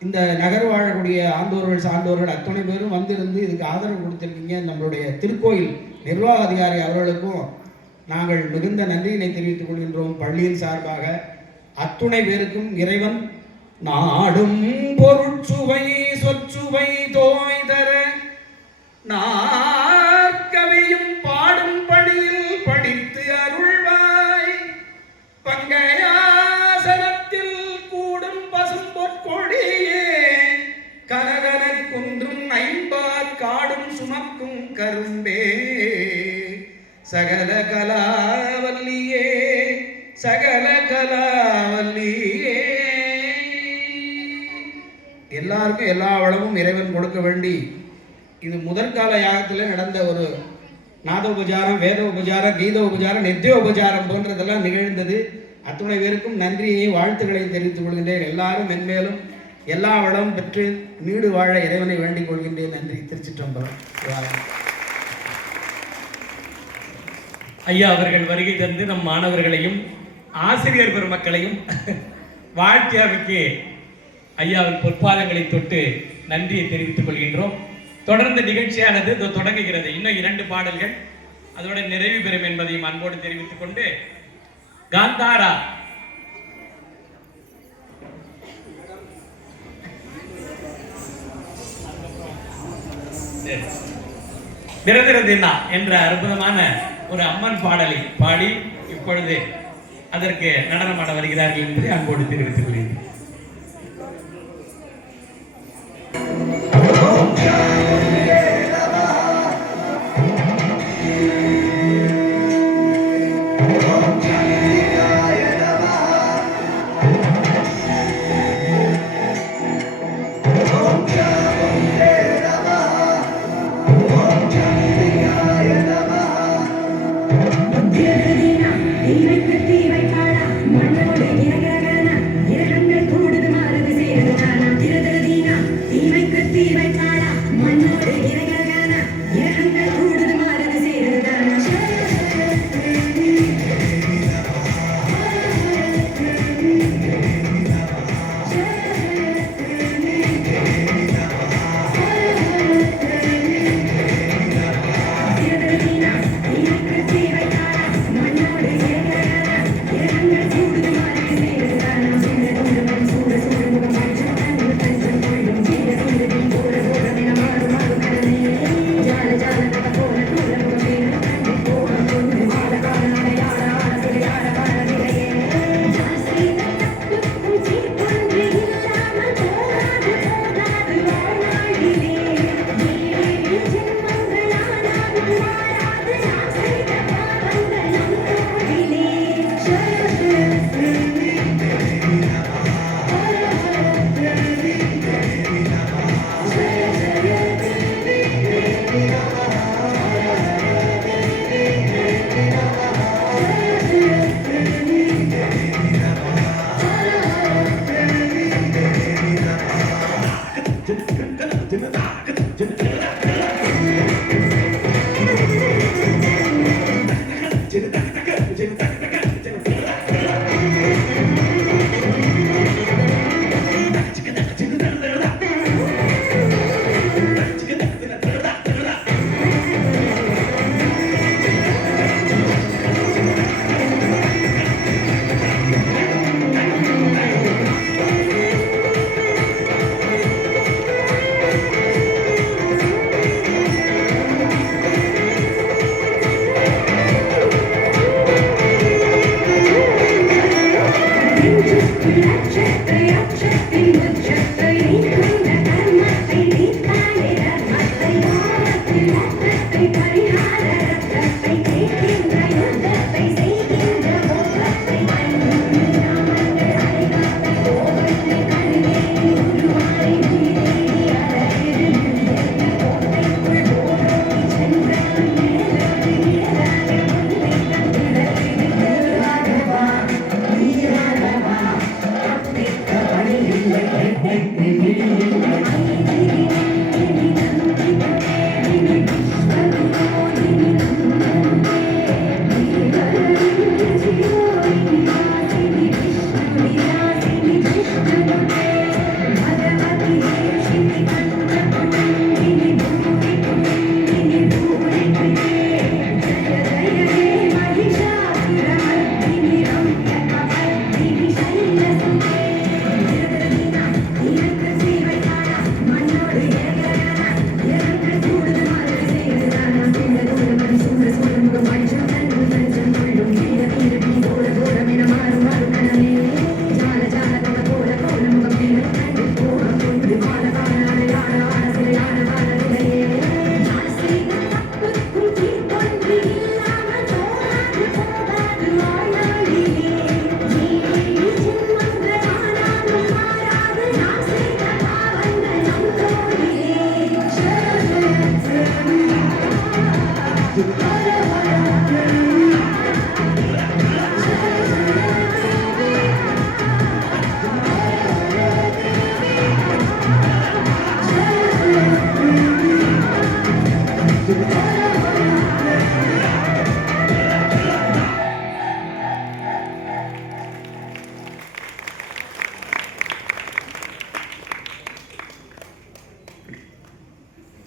இந்த நகர் வாழக்கூடிய ஆண்டோர்கள் சார்ந்தோர்கள் அத்தனை பேரும் வந்திருந்து இதுக்கு ஆதரவு கொடுத்திருக்கீங்க. நம்மளுடைய திருக்கோயில் நிர்வாக அதிகாரி அவர்களுக்கும் நாங்கள் மிகுந்த நன்றியினை தெரிவித்துக் கொள்கின்றோம். பள்ளியின் சார்பாக அத்துணை பேருக்கும் இறைவன் நாடும் பொருட்சுவை சொற்சுவை தோய் தர நாற்கவியும் பாடும் பணியில் படித்து அருள்வாய். பங்கையாசனத்தில் கூடும் பசும் பொற்கொடியே கனகன குன்றும் ஐம்பார் காடும் சுமக்கும் கரும்பே சகல கலாவல்லியே சகல கலாவல்லியே. எல்லாருக்கும் எல்லா வளமும் இறைவன் கொடுக்க வேண்டி இது முதற்கால யாகத்தில் நடந்த ஒரு நாத உபச்சாரம், வேத உபச்சாரம், கீத உபச்சாரம், நித்திய உபச்சாரம் போன்றதெல்லாம் நிகழ்ந்தது. அத்துணை பேருக்கும் நன்றியையும் வாழ்த்துக்களையும் தெரிவித்துக் கொள்கின்றேன். எல்லாரும் மென்மேலும் எல்லா வளமும் பெற்று நீடு வாழ இறைவனை வேண்டிக் கொள்கின்றேன். நன்றி. திருச்சிற்றம்பலம். ஐயா அவர்கள் வருகை தந்து நம் மாணவர்களையும் ஆசிரியர் பெருமக்களையும் வாழ்த்தியாவுக்கு ஐயாவின் பொற்பாதங்களை தொட்டு நன்றியை தெரிவித்துக் கொள்கின்றோம். தொடர்ந்து நிகழ்ச்சியானது தொடங்குகிறது. இன்னும் 2 பாடல்கள் அதோட நிறைவு பெறும் என்பதையும் அன்போடு தெரிவித்துக் கொண்டு காந்தாரா விரதிரதினா என்ற அற்புதமான ஒரு அம்மன் பாடலை பாடி இப்பொழுது அதற்கு நடனமாட வருகிறார்கள் என்பதை அன்போடு தெரிவித்துக் கொள்கிறேன். தீவை பாடா மன்னோட இரகன இரக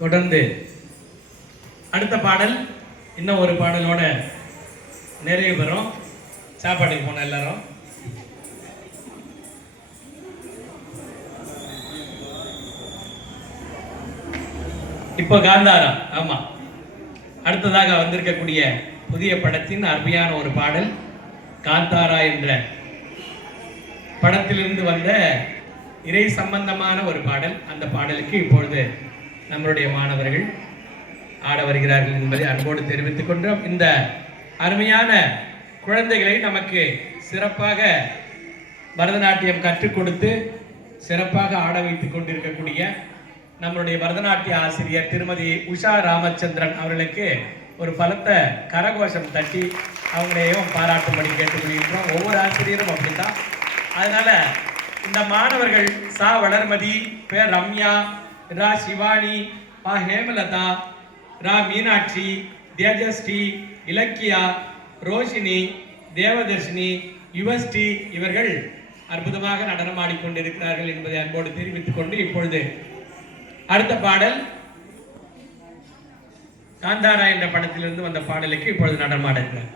தொடர்ந்து அடுத்த பாடல் இன்னும் ஒரு பாடலோட நிறைவு பெறும். சாப்பாட்டுக்கு போன எல்லாரும் இப்போ காந்தாரா. ஆமா, அடுத்ததாக வந்திருக்கக்கூடிய புதிய படத்தின் அருமையான ஒரு பாடல் காந்தாரா என்ற படத்திலிருந்து வந்த இறை சம்பந்தமான ஒரு பாடல். அந்த பாடலுக்கு இப்பொழுது நம்மளுடைய மாணவர்கள் ஆட வருகிறார்கள் என்பதை அன்போடு தெரிவித்துக் கொண்டோம். இந்த அருமையான குழந்தைகளை நமக்கு சிறப்பாக பரதநாட்டியம் கற்றுக் கொடுத்து சிறப்பாக ஆட வைத்துக் கொண்டிருக்கக்கூடிய நம்மளுடைய பரதநாட்டிய ஆசிரியர் திருமதி உஷா ராமச்சந்திரன் அவர்களுக்கு ஒரு பலத்த கரகோஷம் தட்டி அவங்களையும் பாராட்டும்படி கேட்டுக்கொள்கின்றோம். ஒவ்வொரு ஆசிரியரும் அப்படித்தான். அதனால இந்த மாணவர்கள் சா வளர்மதி, பேர் ரம்யா, ரா சிவானி, பா ஹேமலதா, ரா மீனாட்சி, தேஜஸ்ரீ, இலக்கியா, ரோஷினி, தேவதர்ஷினி, யுவஸ்ரீ இவர்கள் அற்புதமாக நடனமாடிக்கொண்டிருக்கிறார்கள் என்பதை அன்போடு தெரிவித்துக் கொண்டு இப்பொழுது அடுத்த பாடல் காந்தாரா என்ற படத்திலிருந்து வந்த பாடலுக்கு இப்பொழுது நடனமாட இருக்கிறார்.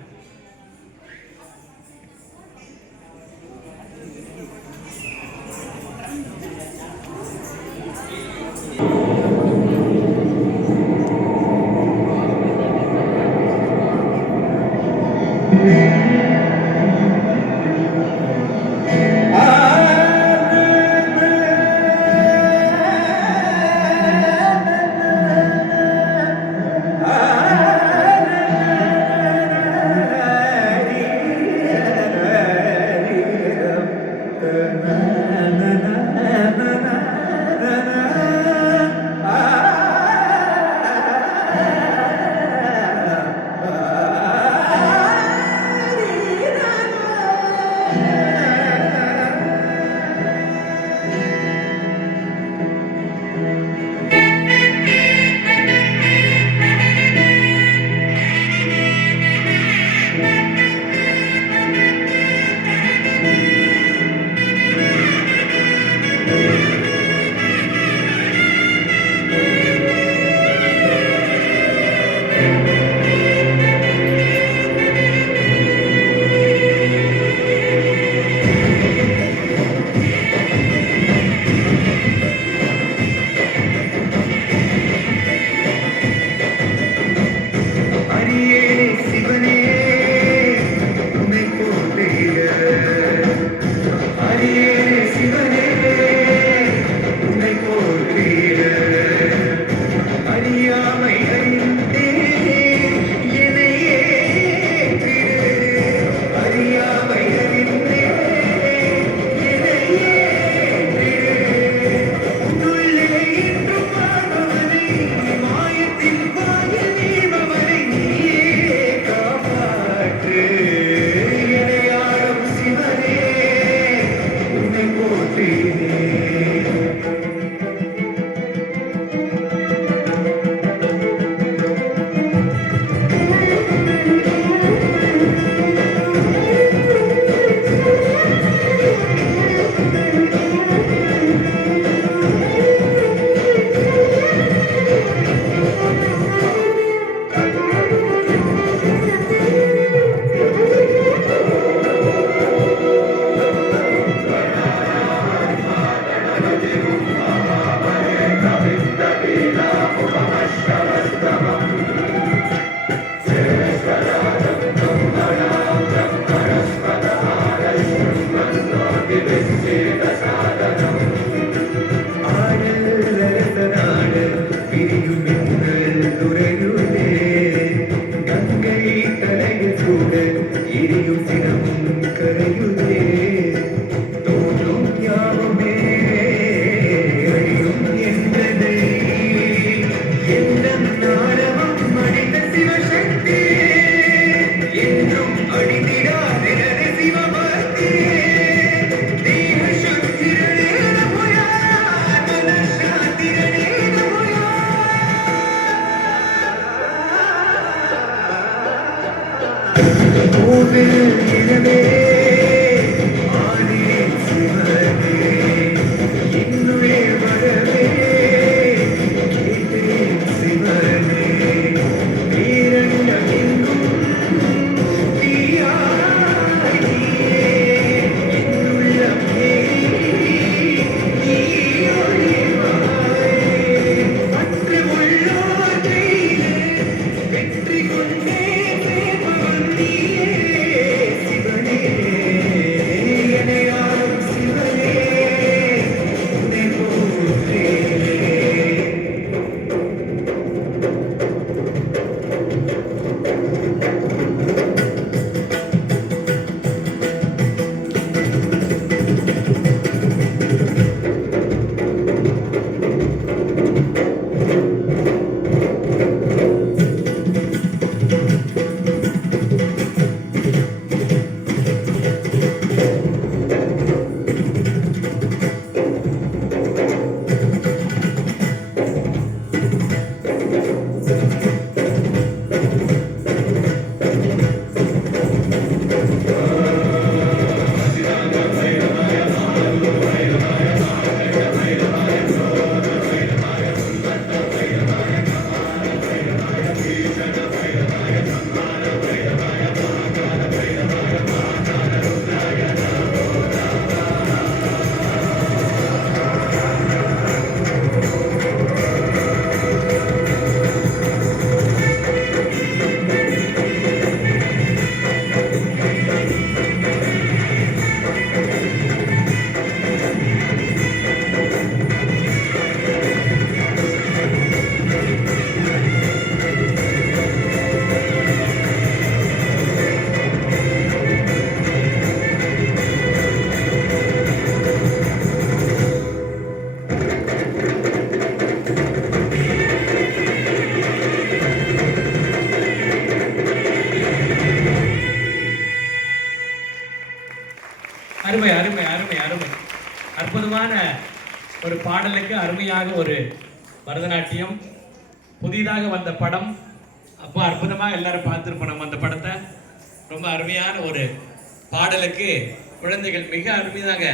அற்புதமான ஒரு பாடலுக்கு அருமையாக ஒரு பரதநாட்டியம், புதிதாக வந்த படம். அப்போ அற்புதமாக எல்லாரும் பார்த்துருப்போம் நம்ம அந்த படத்தை. ரொம்ப அருமையான ஒரு பாடலுக்கு குழந்தைகள் மிக அருமையாக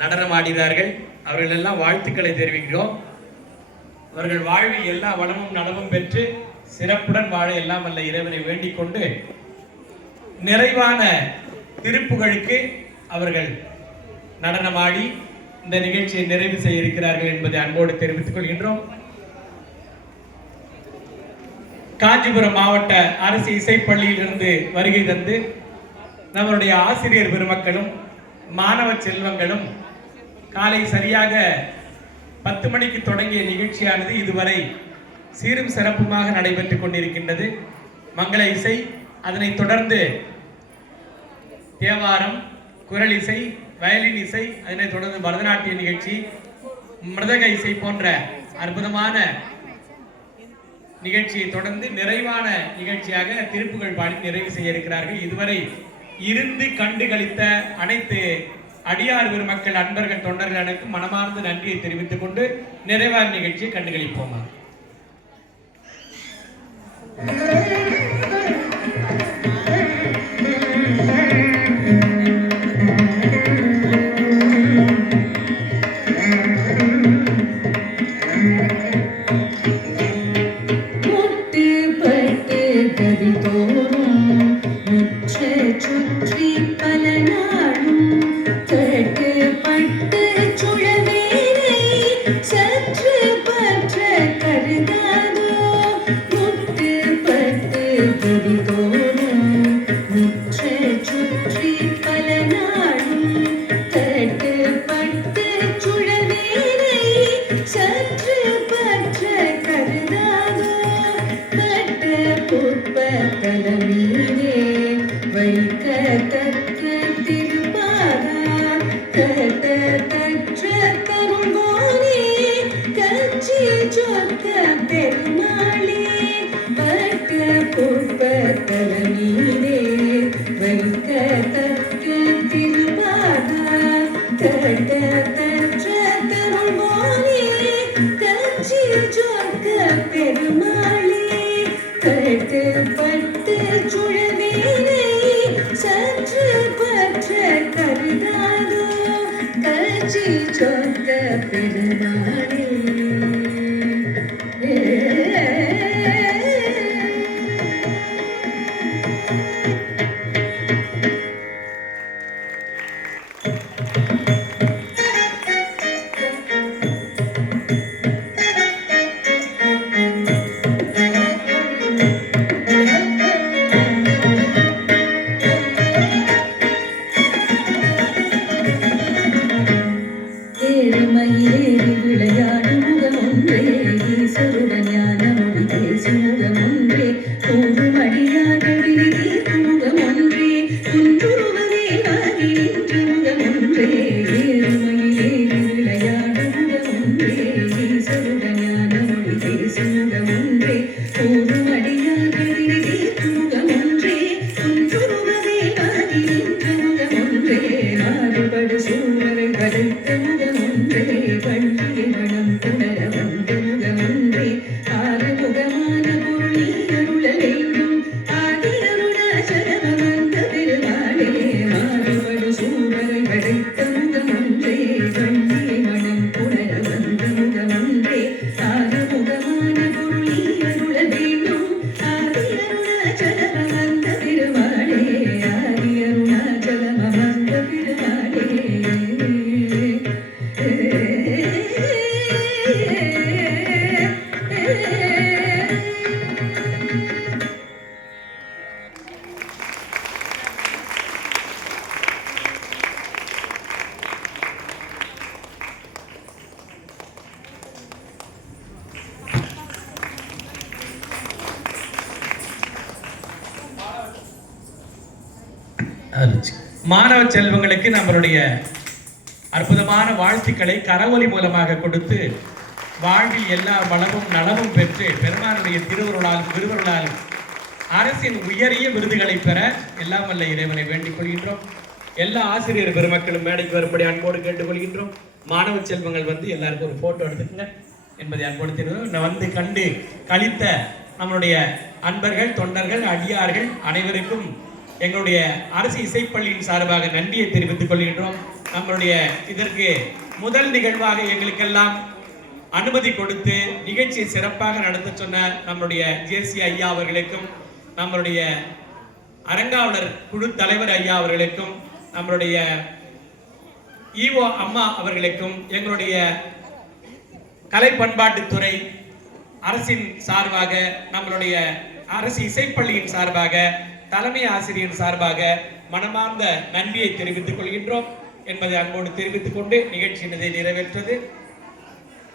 நடனம் ஆடினார்கள். அவர்கள் எல்லாம் வாழ்த்துக்களை தெரிவிக்கிறோம். அவர்கள் வாழ்வில் எல்லா வளமும் நலமும் பெற்று சிறப்புடன் வாழ எல்லாம் வல்ல இறைவனை வேண்டிக் கொண்டு நிறைவான திருப்புகழுக்கு அவர்கள் நடனமாடி இந்த நிகழ்ச்சியை நிறைவு செய்ய இருக்கிறார்கள் என்பதை அன்போடு தெரிவித்துக் கொள்கின்றோம். காஞ்சிபுரம் மாவட்ட அரசு இசைப்பள்ளியிலிருந்து வருகை தந்து நம்மளுடைய ஆசிரியர் பெருமக்களும் மாணவ செல்வங்களும் காலை சரியாக 10 மணிக்கு தொடங்கிய நிகழ்ச்சியானது இதுவரை சீரும் சிறப்புமாக நடைபெற்றுக் கொண்டிருக்கின்றது. மங்கள இசை, அதனைத் தொடர்ந்து தேவாரம், குரல் இசை, வயலின் இசை, அதனைத் தொடர்ந்து பரதநாட்டிய நிகழ்ச்சி, மிருதக இசை போன்ற அற்புதமான நிகழ்ச்சியை தொடர்ந்து நிறைவான நிகழ்ச்சியாக திருப்புகழ் பாடி நிறைவு செய்ய இருக்கிறார்கள். இதுவரை இருந்து கண்டு களித்த அனைத்து அடியார் பெருமக்கள், அன்பர்கள், தொண்டர்கள் அனைத்தும் மனமார்ந்த நன்றியை தெரிவித்துக் கொண்டு நிறைவான நிகழ்ச்சியை கண்டுகளிப்போமா. மாணவ செல்வங்களுக்கு நம்மளுடைய அற்புதமான வாழ்த்துக்களை கரவொலி மூலமாக கொடுத்து வாழ்வில் எல்லா வளமும் நலமும் பெற்று பெருமானுடைய திருவருளால் அரசின் உயரிய விருதுகளை பெற எல்லாம் வல்ல இறைவனை வேண்டிக் கொள்கின்றோம். எல்லா ஆசிரியர் பெருமக்களும் மேடைக்கு வரும்படி அன்போடு கேட்டுக்கொள்கின்றோம். மாணவ செல்வங்கள் வந்து எல்லாருக்கும் ஒரு போட்டோ எடுத்துக்கங்க என்பதை அன்போடு தெரிவித்து நான் வந்து கண்டு கழித்த நம்மளுடைய அன்பர்கள், தொண்டர்கள், அடியார்கள் அனைவருக்கும் எங்களுடைய அரசு இசைப்பள்ளியின் சார்பாக நன்றியை தெரிவித்துக் கொள்கின்றோம். நம்மளுடைய இதற்கு முதல் நிகழ்வாக எங்களுக்கெல்லாம் அனுமதி கொடுத்து நிகழ்ச்சியை சிறப்பாக நடத்த சொன்ன நம்மளுடைய ஜேசி ஐயா அவர்களுக்கும், நம்மளுடைய அரங்காவலர் குழு தலைவர் ஐயா அவர்களுக்கும், நம்மளுடைய ஈவோ அம்மா அவர்களுக்கும், எங்களுடைய கலை பண்பாட்டுத்துறை அரசின் சார்பாக, நம்மளுடைய அரசு இசைப்பள்ளியின் சார்பாக, தலைமை ஆசிரியர் சார்பாக மனமார்ந்த நன்றியை தெரிவித்துக் கொள்கின்றோம் என்பதை அன்போடு தெரிவித்துக் கொண்டு நிகழ்ச்சியினதை நிறைவேற்றது.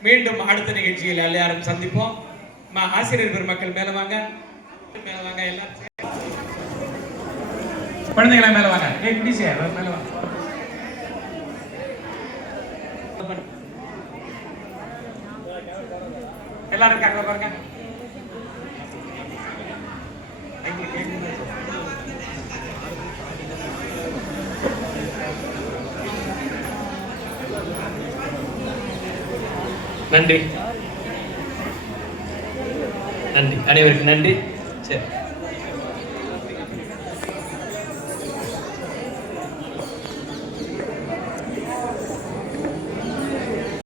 மீண்டும் அடுத்த நிகழ்ச்சியில் எல்லாரும் சந்திப்போம். ஆசிரியர் பெருமக்கள் மேல வாங்க, எல்லாரும் குழந்தைகளை மேல வாங்க, மேல வாங்க. எல்லாரும் இருக்காங்க பாருங்க. நன்றி, நன்றி, அனைவருக்கும் நன்றி. சரி.